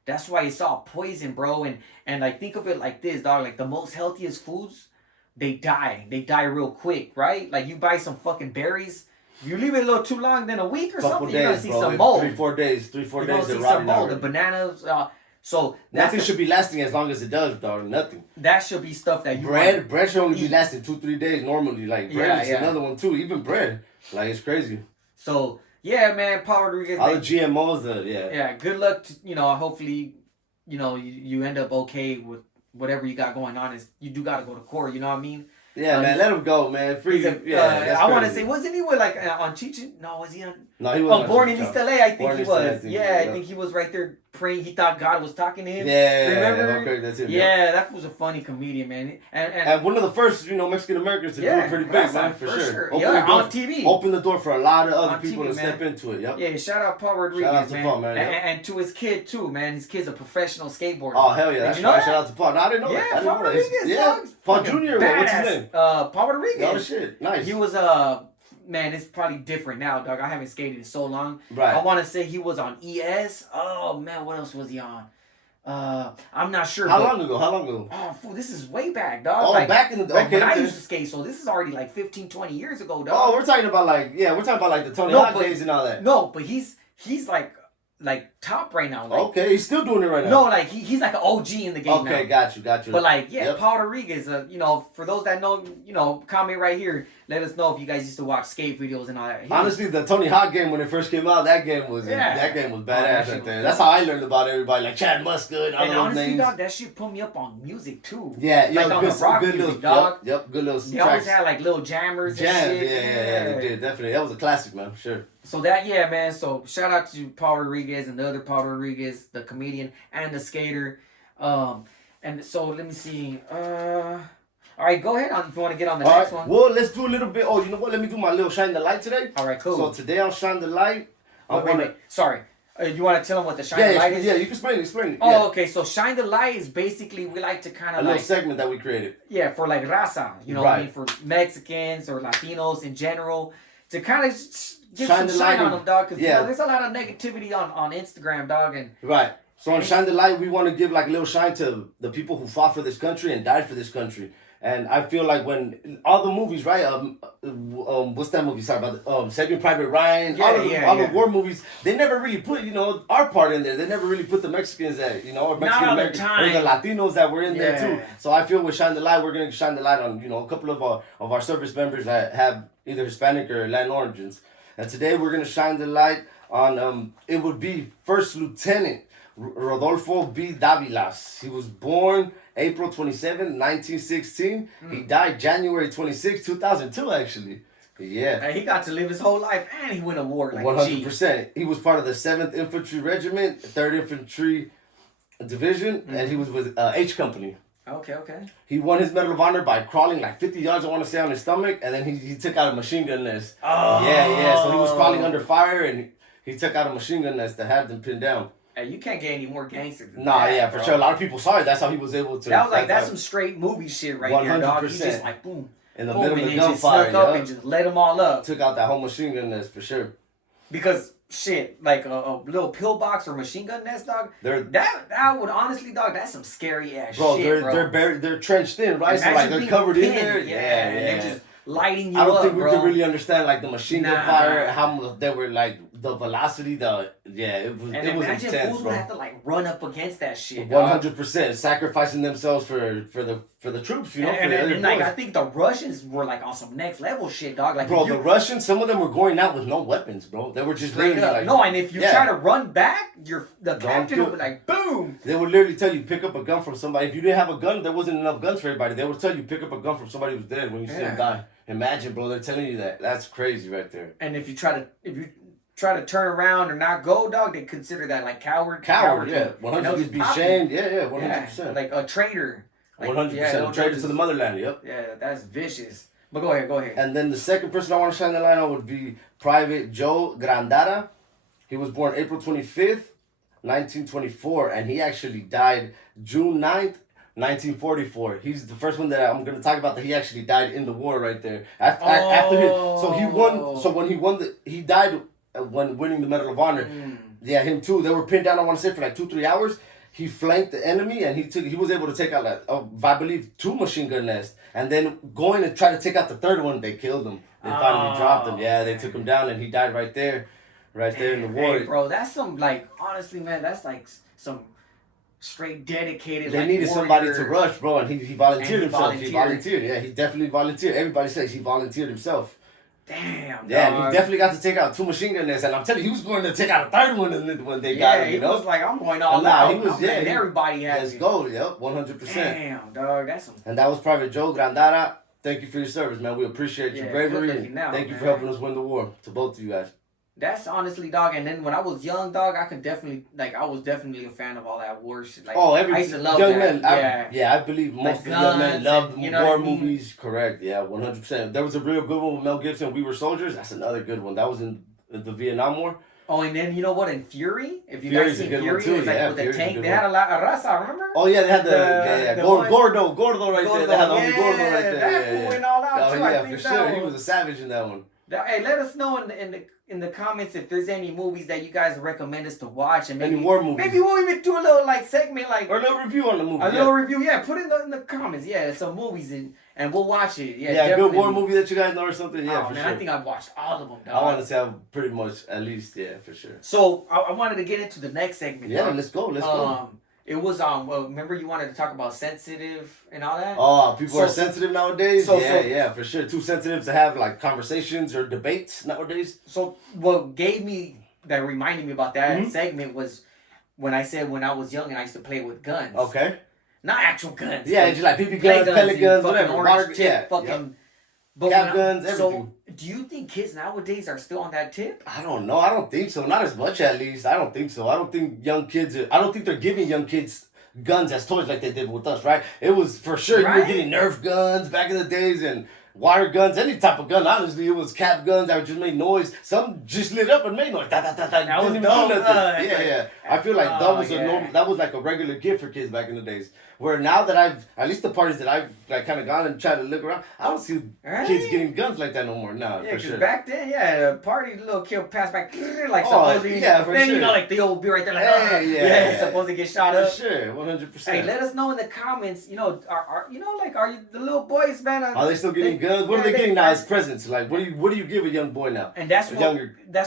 That's why it's all poison, bro. And like think of it like this, dog. Like the most healthiest foods, they die real quick, right? Like you buy some fucking berries, if you leave it a little too long, then a week or something, you're gonna see some mold. 3-4 days. You're gonna see some mold. The bananas. So nothing should be lasting as long as it does, dog. Nothing. That should be stuff that you bread should only be lasting 2-3 days normally. Like bread is another one too. Even bread, like it's crazy. So yeah, man, Paul Rodriguez. All the GMOs, Yeah, good luck. Hopefully, you end up okay with whatever you got going on. Is you do got to go to court. You know what I mean? Yeah, man, let him go, man. Free. I want to say, wasn't he with like on Cheech? No, was he on? No, he was. Born in East LA, I think he was. I think he was right there praying. He thought God was talking to him. Yeah, remember? Okay, that's it. Yeah, that was a funny comedian, man. And one of the first, Mexican Americans to do it pretty big, man, for sure. On TV. Open the door for a lot of other people to step into it. Yep. Yeah, shout out Paul Rodriguez, shout out to Paul, man. And to his kid too, man. His kid's a professional skateboarder. Oh hell yeah, that's right. Shout out to Paul. No, I didn't know that. Yeah, Paul Rodriguez. Yeah, Paul Jr. What's his name? Paul Rodriguez. Oh shit, nice. He was man, it's probably different now, dog. I haven't skated in so long. Right. I want to say he was on ES. Oh man, what else was he on? I'm not sure. How long ago? Oh, fool, this is way back, dog. Oh, back in the okay. When I used to skate, so this is already like 15, 20 years ago, dog. Oh, we're talking about the Tony Hawk days and all that. No, but he's like top right now. Like, okay, he's still doing it right now. No, like he's like an OG in the game now. Okay, got you. But like, Paul Rodriguez, for those that know, comment right here. Let us know if you guys used to watch skate videos and all that. Honestly, the Tony Hawk game when it first came out, that game was badass right there. That's how I learned about everybody, like Chad Muska and all those honestly, names. Dog, that shit put me up on music too. Yeah, like on the rock music, little, dog. Yep, good little They always had like little jammers and shit. Yeah, they did, definitely. That was a classic, man, for sure. So man. So shout out to Paul Rodriguez and the other Paul Rodriguez, the comedian and the skater. And so let me see. All right, go ahead if you want to get on the next one. Well, let's do a little bit. Oh, you know what? Let me do my little shine the light today. All right, cool. So today I'll shine the light. Wait. Sorry. You want to tell them what the shine the light is? Yeah, you can explain it. Oh, okay. So shine the light is basically we like to kind of little segment that we created. Yeah, for like raza, what I mean, for Mexicans or Latinos in general, to kind of get some shine on them, dog. Because there's a lot of negativity on Instagram, dog, and right. So on Shine the Light, we want to give like a little shine to the people who fought for this country and died for this country. And I feel like when all the movies, right? What's that movie? Sorry about Saving Private Ryan. All the war movies. They never really put, our part in there. They never really put the Mexicans that, or Mexican Americans or the Latinos that were in there too. So I feel with Shine the Light, we're gonna shine the light on, a couple of our service members that have either Hispanic or Latin origins. And today we're gonna shine the light on it would be First Lieutenant Rodolfo B. Davilas. He was born April 27, 1916. He died January 26, 2002, actually. Yeah. He got to live his whole life and he went to war like 100%. He was part of the 7th Infantry Regiment, 3rd Infantry Division, and he was with H Company. Okay. He won his Medal of Honor by crawling like 50 yards, I want to say, on his stomach, and then he took out a machine gun nest. Oh. Yeah. So he was crawling under fire, and he took out a machine gun nest that had them pinned down. Hey, you can't get any more gangster than that. Yeah, for sure. A lot of people saw it. That's how he was able to. That was that's some straight movie shit right 100%. There, dog. He just like boom. In the middle of the gunfire, snuck up and just let them all up. Took out that whole machine gun nest for sure. Because shit, like a little pillbox or machine gun nest, dog. That would honestly, dog. That's some scary ass shit, bro. They're trenched in, right? So like they're covered in there. Yeah. And they just lighting you I don't up, think we bro. could really understand like the machine gun Nah. fire, how they were like the velocity, it was And it was imagine intense, fools bro. would have to like run up against that shit. 100% sacrificing themselves for the troops, you know. And like I think the Russians were like on some next level shit, dog. Like bro, the Russians, some of them were going out with no weapons, bro. They were just literally like no, and if you try to run back, the captain kill. would be like, boom. They would literally tell you pick up a gun from somebody. If you didn't have a gun, there wasn't enough guns for everybody. They would tell you pick up a gun from somebody who's dead when you see them die. Imagine, bro, they're telling you that. That's crazy right there. And if you try to turn around or not go, dog, they consider that like coward, yeah, 100% be shamed, yeah, 100%, like a traitor, 100%, a traitor to the motherland, yep. Yeah, that's vicious. But go ahead. And then the second person I want to shine the light on would be Private Joe Grandara. He was born April 25th, 1924, and he actually died June 9th, 1944. He's the first one that I'm going to talk about that he actually died in the war right there. He died when winning the Medal of Honor. Yeah, him too. They were pinned down, I want to say, for like 2-3 hours. He flanked the enemy and he was able to take out I believe 2 machine gun nests. And then going and try to take out the third one, they killed him. They finally dropped him. Yeah, they took him down and he died right there. Right there in the war. Hey, bro, that's some, like, honestly, man, that's like some straight dedicated. They needed somebody to rush, bro, and he volunteered himself. He volunteered. Yeah, he definitely volunteered. Everybody says he volunteered himself. Damn. Yeah, dog. he definitely got to take out 2 machine gun nests, and I'm telling you, he was going to take out a third one when they got him. He was like, I'm going all out. He was, and everybody has. Let's go. Yep, 100%. Damn, dog, that's some. And that was Private Joe Grandara. Thank you for your service, man. We appreciate your bravery. Thank you for helping us win the war. To both of you guys. That's honestly, dog. And then when I was young, dog, I was definitely a fan of all that war shit. Like, I used to love young that. men. I believe most of the young men love war movies. Correct. Yeah, 100%. There was a real good one with Mel Gibson. We Were Soldiers. That's another good one. That was in the Vietnam War. Oh, and then you know what? In Fury, if you guys seen Fury, it was like with the tank. They had a raza, remember? Oh yeah, they had the Gordo right there. They had the homie Gordo right there. That went all out too. Yeah, for sure. He was a savage in that one. Hey, let us know in the comments if there's any movies that you guys recommend us to watch, and maybe any war movies. Maybe we'll even do a little like segment, like or a little review on the movie. Little review, yeah. Put it in the comments, yeah. Some movies and we'll watch it. Yeah, a good war movie that you guys know or something. Yeah, for sure. I think I've watched all of them. Dog. I want to say I've pretty much at least for sure. So I wanted to get into the next segment. Yeah, let's go. It was well, remember you wanted to talk about sensitive and all that? Oh, people are sensitive nowadays? Yeah, for sure. Too sensitive to have like conversations or debates nowadays. So what reminded me about that segment was when I said when I was young and I used to play with guns. Okay. Not actual guns. Yeah, just like BB guns, pellet guns, whatever. Orange tip, fucking cap guns, everything. So do you think kids nowadays are still on that tip? I don't know. I don't think so. Not as much, at least. I don't think so. I don't think they're giving young kids guns as toys like they did with us, right? It was for sure you were getting Nerf guns back in the days and water guns, any type of gun. Honestly, it was cap guns that just made noise. Some just lit up and made noise. That was dumb. Yeah. I feel like that was like a regular gift for kids back in the days. Where now that at least the parties that I've like kind of gone and tried to look around, I don't see kids getting guns like that no more. No, for sure. Back then, the party little kid passed back like supposedly. Yeah, for then sure. You know, like the old be right there, like supposed to get shot up. For sure, 100%. Hey, let us know in the comments. You know, are you the little boys, man? Are they still getting guns? What are they getting now as presents? Like, what do you give a young boy now? And that's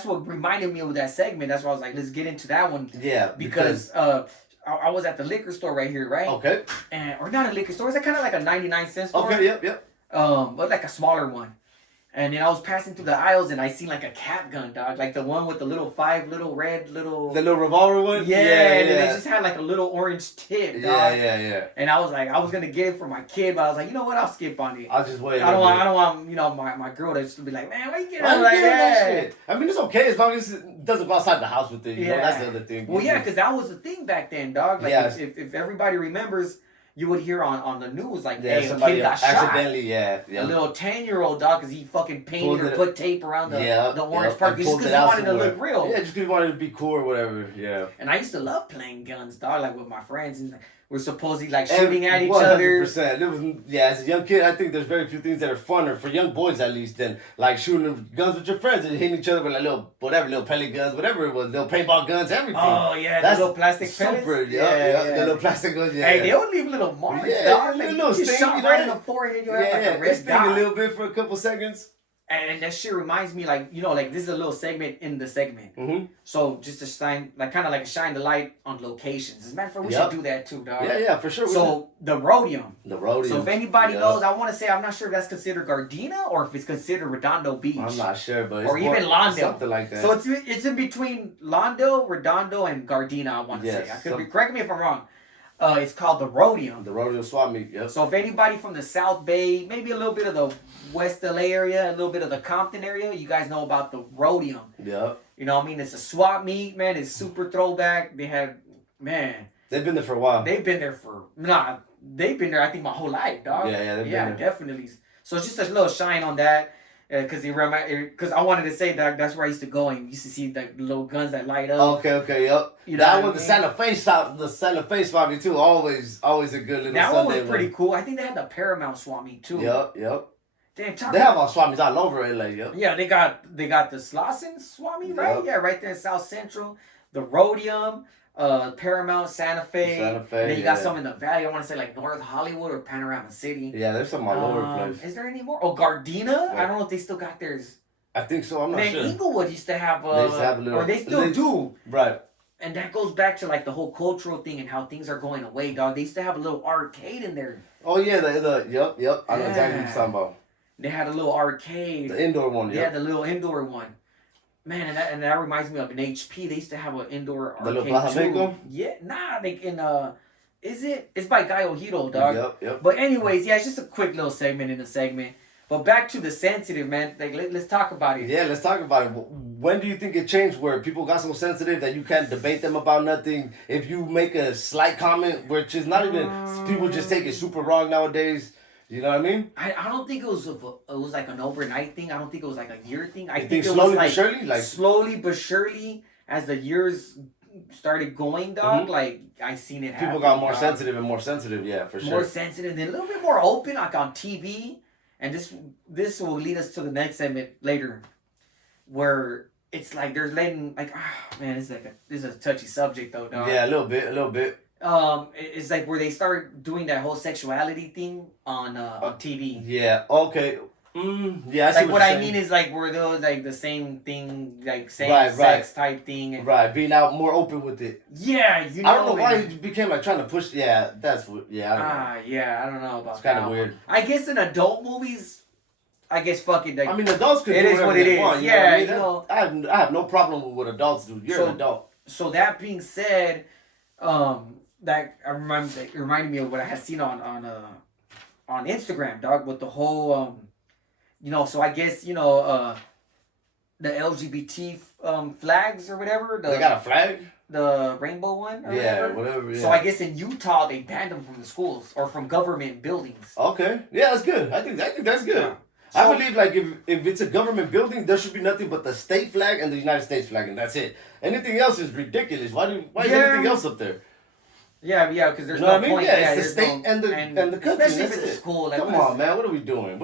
what reminded me of that segment. That's why I was like, let's get into that one. Yeah, because I was at the liquor store right here, right? Okay. Or not a liquor store. It's kind of like a 99-cent store. Okay, yep. But like a smaller one. And then I was passing through the aisles and I seen like a cap gun, dog. Like the one with the little red. The little revolver one? Yeah. And then they just had like a little orange tip, dog. Yeah. And I was like, I was going to get it for my kid, but I was like, you know what? I'll skip on it. I'll just wait. I don't want, my girl to just be like, man, why you getting that shit? I mean, it's okay as long as it doesn't go outside the house with it. You know, that's the other thing. Well, yeah, because that was the thing back then, dog. Like, if everybody remembers, you would hear on the news like, hey, a kid got shot. Accidentally, a little 10-year-old dog because he fucking painted or put tape around the orange part just because he wanted to look real. Yeah, just because he wanted to be cool or whatever. Yeah. And I used to love playing guns, dog, like with my friends and were supposedly like shooting at each other. 100%. It was, yeah, as a young kid, I think there's very few things that are funner for young boys at least than like shooting guns with your friends and hitting each other with like little pellet guns, whatever it was, little paintball guns, everything. Oh yeah, that's the little plastic pellets. Yeah, the little plastic ones. Yeah. Hey, they don't leave little marks. Yeah, Like, little sting, shot right in the forehead. You have like a red dot. A little bit for a couple seconds. And that shit reminds me, like, like this is a little segment in the segment. Mm-hmm. So just to shine, like, kind of like shine the light on locations. As a matter of fact, we should do that too, dog. Yeah, for sure. So the Rodeum. So if anybody knows, I want to say, I'm not sure if that's considered Gardena or if it's considered Redondo Beach. I'm not sure, but it's or even Lawndale, something like that. So it's in between Lawndale, Redondo, and Gardena. I want to say. I could be, correct me if I'm wrong. It's called the Rodeum. The Rodeum Swap Meet, yep. So if anybody from the South Bay, maybe a little bit of the West LA area, a little bit of the Compton area, you guys know about the Rodeum. Yep. You know what I mean? It's a swap meet, man. It's super throwback. They had, man. They've been there for a while. They've been there I think my whole life, dog. Yeah, they've been there. Definitely. So it's just a little shine on that. Because I wanted to say that that's where I used to go and used to see the little guns that light up. Okay, yep. You know that one, the Santa Fe swap meet too. Always a good little. That Sunday one was pretty cool. I think they had the Paramount swap meet too. Yep. Damn, they have all swap meets all over LA. Yep. Yeah, they got the Slauson swap meet, right? Yep. Yeah, right there in South Central. The Rodeum, Paramount, Santa Fe. And then you got some in the Valley. I want to say like North Hollywood or Panorama City. Yeah, there's some all over the place. Is there any more? Oh, Gardena. Yeah. I don't know if they still got theirs. I think so. I'm not sure. Inglewood used to have. They used to have a little. Or they still do. Right. And that goes back to like the whole cultural thing and how things are going away, dog. They used to have a little arcade in there. Oh yeah, yep. I know exactly what you're talking about. They had a little arcade. The indoor one, yeah. The little indoor one. Man, and that reminds me of an HP. They used to have an indoor arcade. The little Plaza. Yeah, it's by Guy Ojito, dog. Yep. But anyways, yeah, it's just a quick little segment in the segment. But back to the sensitive, man. Like, let's talk about it. Yeah, let's talk about it. When do you think it changed where people got so sensitive that you can't debate them about nothing? If you make a slight comment, which is not even, people just take it super wrong nowadays. You know what I mean? I don't think it was like an overnight thing. I don't think it was like a year thing. I think it slowly was like but surely, like slowly but surely as the years started going, dog. Like I seen it happen. People got more sensitive and more sensitive. Yeah, for sure. More sensitive, then a little bit more open, like on TV. And this will lead us to the next segment later, where it's like there's letting like man, this is a touchy subject though, dog. Yeah, a little bit. It's like where they start doing that whole sexuality thing on TV. Yeah. Okay. Yeah. I see like what I mean is like where those like the same thing, like same sex type thing. And, being out more open with it. Yeah, I don't know why it became like trying to push. Yeah, that's what. Yeah. I don't know. Yeah, I don't know about. It's kind of weird. I guess in adult movies, I guess fucking. Like, I mean, adults could do whatever they want. Yeah, you know I have no problem with what adults do. You're an adult. So that being said, that reminded me of what I had seen on Instagram, dog, with the whole so I guess the LGBT flags or whatever. They got a flag? The rainbow one? Or whatever. Yeah. So I guess in Utah they banned them from the schools or from government buildings. Okay. Yeah, that's good. I think that's good. Yeah. So, I believe like if it's a government building, there should be nothing but the state flag and the United States flag, and that's it. Anything else is ridiculous. Why is anything else up there? Yeah, because there's no point. Yeah, it's the state and the country. Especially if it's a school. Like, come on, man. What are we doing?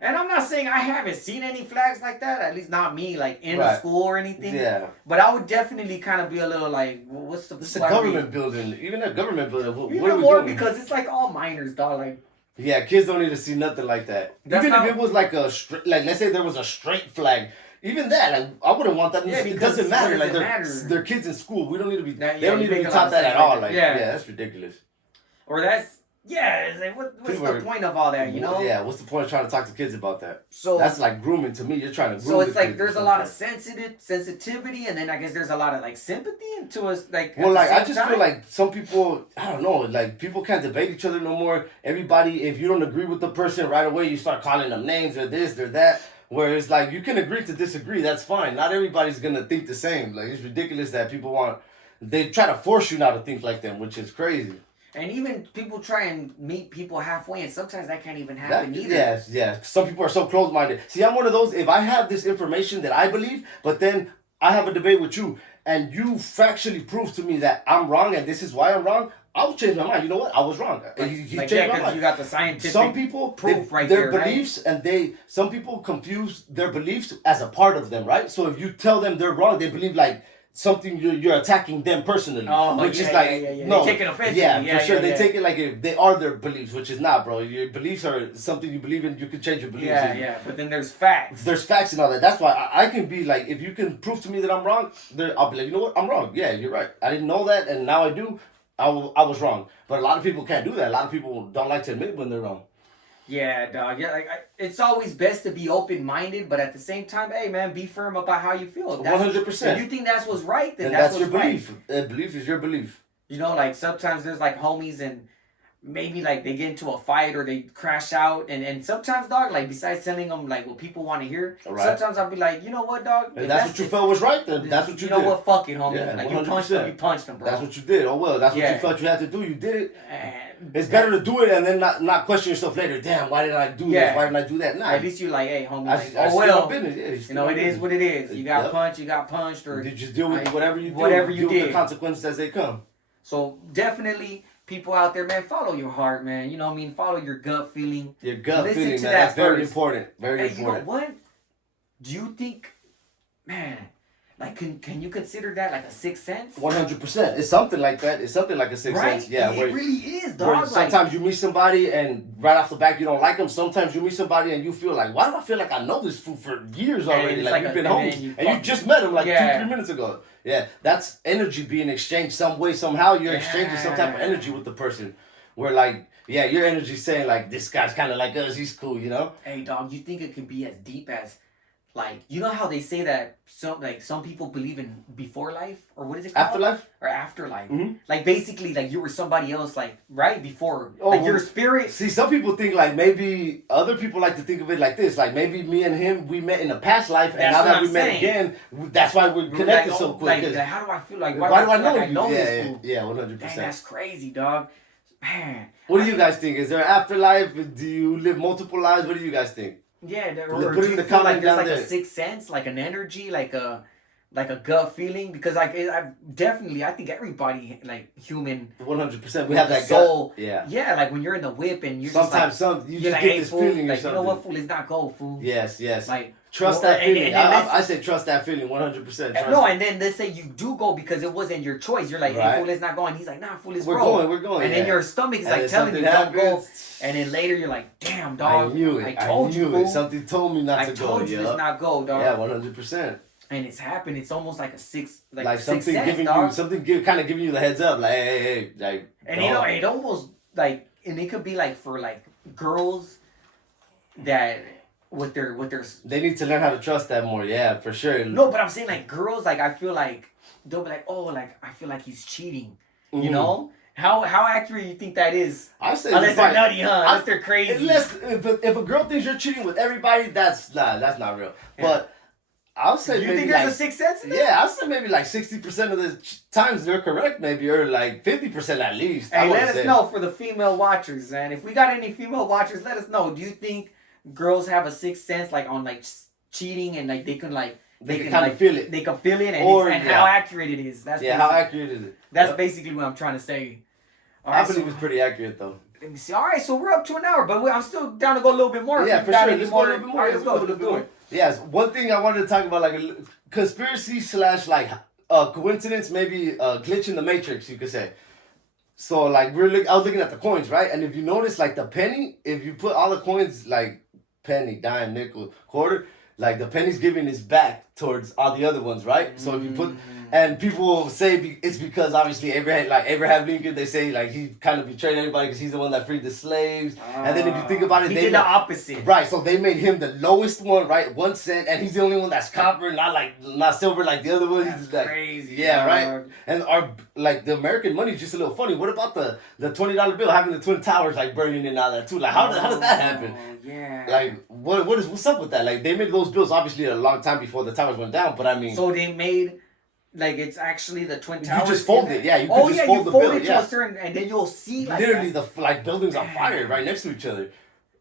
And I'm not saying I haven't seen any flags like that. At least not me, like in a school or anything. Yeah. But I would definitely kind of be a little like, what's the? It's a government building. Even a government building. What are we doing? Because it's like all minors, dog. Like. Yeah, kids don't need to see nothing like that. Even if it was like let's say there was a straight flag. Even that, like, I wouldn't want that. It doesn't matter. Like they're kids in school. We don't need to be. They don't need to be taught that at all. Like, yeah, that's ridiculous. Or it's like what's the point of all that, you know? Yeah, what's the point of trying to talk to kids about that? So that's like grooming to me. You're trying to groom. So it's like there's a lot of sensitivity, and then I guess there's a lot of like sympathy into us. Like I just feel like some people, I don't know, like people can't debate each other no more. Everybody, if you don't agree with the person right away, you start calling them names or this or that. Where it's like you can agree to disagree, that's fine. Not everybody's gonna think the same. Like it's ridiculous that they try to force you not to think like them, which is crazy. And even people try and meet people halfway, and sometimes that can't even happen either. Yes. Some people are so close-minded. See, I'm one of those, if I have this information that I believe, but then I have a debate with you, and you factually prove to me that I'm wrong and this is why I'm wrong, I will change my mind. You know what? I was wrong. He Like, changed my because mind. you got the scientific Some people proof right their there, beliefs, right? and some people confuse their beliefs as a part of them, right? So if you tell them they're wrong, they believe like something you're attacking them personally, which is like no, they take it offensively. yeah, for sure. They take it like if they are their beliefs, which is not, bro. Your beliefs are something you believe in. You can change your beliefs. Yeah. But then there's facts. There's facts and all that. That's why I can be like, if you can prove to me that I'm wrong, I'll be like, you know what, I'm wrong. Yeah, you're right. I didn't know that, and now I do. I was wrong. But a lot of people can't do that. A lot of people don't like to admit when they're wrong. Yeah, dog. Yeah, it's always best to be open-minded, but at the same time, hey, man, be firm about how you feel. 100%. If you think that's what's right, then that's what's your belief. Right. Belief is your belief. You know, like sometimes there's like homies and maybe like they get into a fight or they crash out, and sometimes, dog, like besides telling them like what people want to hear, sometimes I'll be like, you know what, dog? If that's what you felt was right, then that's what you did. You know what, fuck it, homie. Yeah, like 100%. you punched him, bro. That's what you did. Oh well, that's what you felt you had to do. You did it. And it's better to do it and then not question yourself later. Damn, why did I do this? Why didn't I do that? Nah. At least you're like, hey, homie. You know, it is what it is. You got punched, you got punched, or you just deal with whatever you do. Whatever you deal did. With the consequences as they come. So definitely, people out there, man, follow your heart, man. You know what I mean? Follow your gut feeling. Your gut Listen feeling, to man. that That's very first. important. Very important. You know what? Do you think, man, like, can you consider that like a sixth sense? 100%. It's something like that. It's something like a sixth sense. Yeah. It really is, dog. Sometimes you meet somebody and right off the back you don't like them. Sometimes you meet somebody and you feel like, why do I feel like I know this fool for years already? Like we've been homies. And you just met him like 2-3 minutes ago. Yeah. That's energy being exchanged some way, somehow. You're exchanging some type of energy with the person. Where like, yeah, your energy's saying like, this guy's kind of like us. He's cool, you know? Hey, dog, you think it could be as deep as, like, you know how they say that some people believe in before life, or what is it called? Afterlife? Or afterlife. Mm-hmm. Like, basically, like, you were somebody else, like, right before. Like, your spirit. See, some people think, like, maybe other people like to think of it like this. Like, maybe me and him, we met in a past life, and now that we met again, that's why we're connected so quick. Like, how do I feel? Like, why do I know you? I know this fool? Yeah, 100%. Dang, that's crazy, dog. Man. What do you guys think? Is there an afterlife? Do you live multiple lives? What do you guys think? Yeah, or do you feel like there's like a sixth sense, like an energy, like a gut feeling? Because like I think everybody, like human, 100%, we have that soul. Gut. Yeah, yeah, like when you're in the whip and you're sometimes you just get this feeling, like, you know what, fool, it's not go, fool. Yes, like trust that feeling. I say trust that feeling 100%. No, and then let's say you do go because it wasn't your choice. You're like, hey, fool, let's not go. And he's like, nah, fool, let's go. We're going. And then your stomach is like telling you don't go. And then later you're like, damn, dog. I knew it. I told you, fool. Something told me not to go. I told you let's not go, dog. Yeah, 100%. And it's happened. It's almost like a sixth, like something sense, giving dog. you something kind of giving you the heads up, like hey, like. And you know, it almost like, and it could be like for like girls that. With their they need to learn how to trust that more. Yeah, for sure. No, but I'm saying like girls, like I feel like they'll be like, oh, like I feel like he's cheating. Mm-hmm. You know how accurate you think that is? I say unless they're nutty, huh? Unless they're crazy. Unless if a girl thinks you're cheating with everybody, that's not real. Yeah. But I'll say you think there's a sixth sense? Yeah, I'll say maybe like 60% of the times they're correct, maybe, or like 50% at least. Hey, let us know for the female watchers, man. If we got any female watchers, let us know. Do you think girls have a sixth sense, like on like cheating, and like they can kind of feel it. They can feel it, and how accurate it is. That's how accurate is it? That's basically what I'm trying to say. I believe it's pretty accurate though. Let me see. All right, so we're up to an hour, but I'm still down to go a little bit more. Yeah, for sure. Let's go a little bit more. All right, let's go. Do it. Yes, one thing I wanted to talk about, like a conspiracy / like coincidence, maybe a glitch in the matrix, you could say. So like I was looking at the coins, right? And if you notice, like the penny, if you put all the coins like penny, dime, nickel, quarter, like the penny's giving its back towards all the other ones, right? So if you put, and people will say it's because obviously Abraham Lincoln, they say like he kind of betrayed everybody because he's the one that freed the slaves. And then if you think about it, he did the opposite. Right, so they made him the lowest one, right? 1 cent, and he's the only one that's copper, not silver like the other ones. That's like, crazy. Yeah, right. And the American money is just a little funny. What about the $20 bill having the Twin Towers like burning and all that too? Like how did that happen? Yeah. Like what's up with that? Like they made those bills obviously a long time before the towers went down, but I mean. So they made. Like it's actually the Twin Towers. You just fold it, yeah. You can just fold the bill, it to a certain, and then you'll see like literally the buildings on fire right next to each other.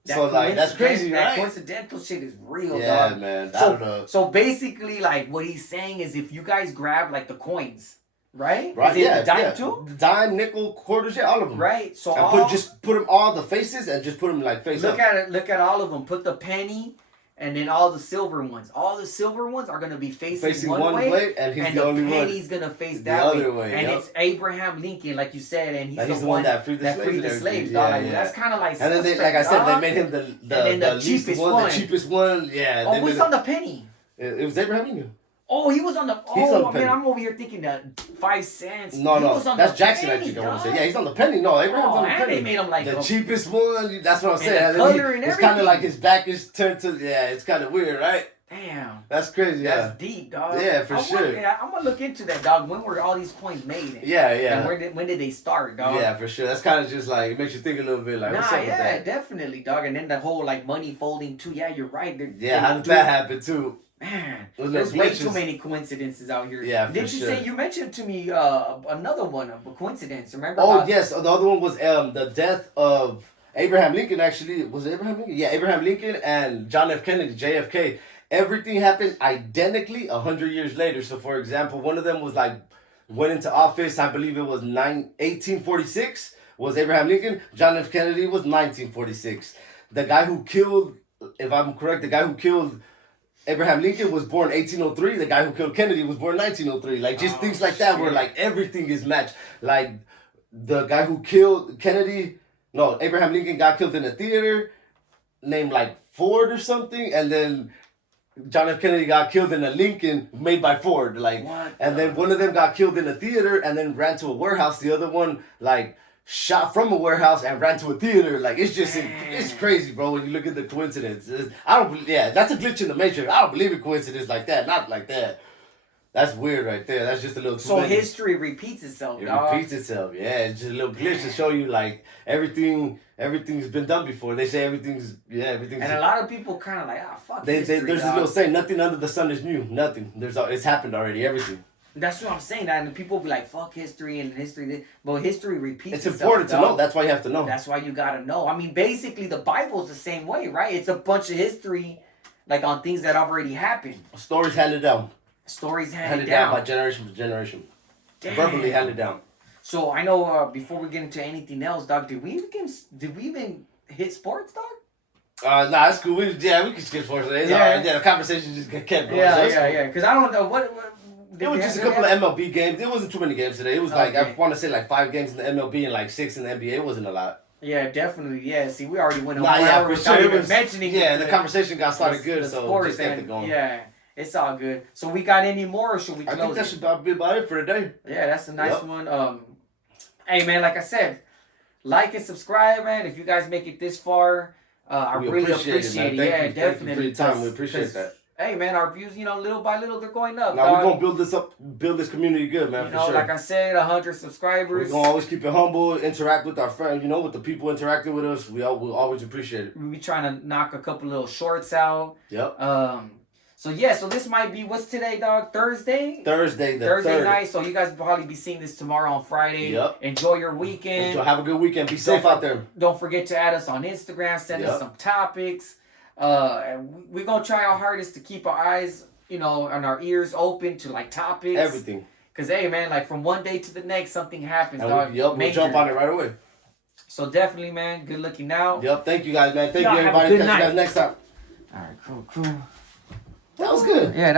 So like that's crazy, right? That coincidental shit is real, yeah, dog. Man. So basically, like what he's saying is, if you guys grab like the coins, right? Right, Is it yeah, the dime yeah. too? Dime, nickel, quarters, yeah, all of them. Right. So And just put them all the faces and just put them like face up. Look at all of them. Put the penny. And then all the silver ones. All the silver ones are going to be facing one way. And he's the only one. And the penny's going to face that way. And yep. It's Abraham Lincoln, like you said. And he's the one that freed the slaves. Yeah, dog. yeah. That's kind of like And then, like I said, they made him the cheapest one. The cheapest one, yeah. Oh, what's on the penny? It was Abraham Lincoln. Oh, he was on the... He's on the man, penny. I'm over here thinking that 5 cents. No, that's Jackson, I think I want to say. Yeah, he's on the penny. No, Abraham's on the penny. They made him like... The cheapest one, that's what I'm saying. It's kind of like his back is turned to... Yeah, it's kind of weird, right? Damn. That's crazy, yeah. That's deep, dog. Yeah, for sure. I'm going to look into that, dog. When were all these coins made? Yeah, yeah. And when did they start, dog? Yeah, for sure. That's kind of just like... It makes you think a little bit like, what's up with that? Definitely, dog. And then the whole like money folding too. Yeah, you're right. How did that happen too? Man, there's way too many coincidences out here. Yeah, Didn't you say you mentioned to me another one of a coincidence? Remember? Oh yes, the other one was the death of Abraham Lincoln. Actually, was it Abraham Lincoln? Yeah, Abraham Lincoln and John F. Kennedy, JFK. Everything happened identically 100 years later. So, for example, one of them was like went into office. I believe it was 1846. Was Abraham Lincoln? John F. Kennedy was 1946. The guy who killed, if I'm correct, the guy who killed Abraham Lincoln was born 1803. The guy who killed Kennedy was born 1903. Like, just things like that where, like, everything is matched. Like, the guy who killed Abraham Lincoln got killed in a theater named, like, Ford or something. And then John F. Kennedy got killed in a Lincoln made by Ford. Like, and then one of them got killed in a theater and then ran to a warehouse. The other one, like, shot from a warehouse and ran to a theater. Like, it's just, it's crazy, bro, when you look at the coincidence. That's a glitch in the matrix. I don't believe in coincidence like that. Not like that. That's weird right there. That's just a little... So history repeats itself, dog. It repeats itself, yeah. It's just a little glitch to show you, like, everything's been done before. They say everything's... And a lot of people kind of like, fuck there's this little saying, nothing under the sun is new. Nothing. It's happened already. Everything. That's what I'm saying. That and people be like, "Fuck history and history." But history repeats. It's important to know. That's why you have to know. That's why you gotta know. I mean, basically, the Bible's the same way, right? It's a bunch of history, like on things that already happened. Stories handed down. Stories handed down by generation to generation. Damn. Verbally handed down. So I know. Before we get into anything else, dog, did we even hit sports, dog? Nah, that's cool. We can skip sports. The conversation just kept going. Yeah. Because I don't know what it was just a couple of MLB games. It wasn't too many games today. It was like, I want to say like 5 games in the MLB and like 6 in the NBA. It wasn't a lot. Yeah, definitely. Yeah, see, we already went over hour without even mentioning it. Yeah, the conversation got started good, so just kept it going. Yeah, it's all good. So we got any more, or should we close I think that should be about it for today. Yeah, that's a nice one. Hey, man, like I said, like and subscribe, man. If you guys make it this far, I really appreciate it. Yeah, definitely. Thank you for your time. We appreciate that. Hey, man, our views, little by little, they're going up. Now, we're going to build this community good, man, for sure. Like I said, 100 subscribers. We're going to always keep it humble, interact with our friends, with the people interacting with us. We'll always appreciate it. We'll be trying to knock a couple little shorts out. Yep. So this might be, what's today, dog? Thursday? Thursday night. So you guys will probably be seeing this tomorrow on Friday. Yep. Enjoy your weekend. Have a good weekend. Be safe out there. Don't forget to add us on Instagram. Send us some topics. We're going to try our hardest to keep our eyes, and our ears open to, like, topics. Everything. Because, hey, man, like, from one day to the next, something happens, dog. We'll jump on it right away. So, definitely, man, good looking out. Yep, thank you guys, man. Thank you, everybody. Catch you guys next time. All right, cool. That was good. Yeah,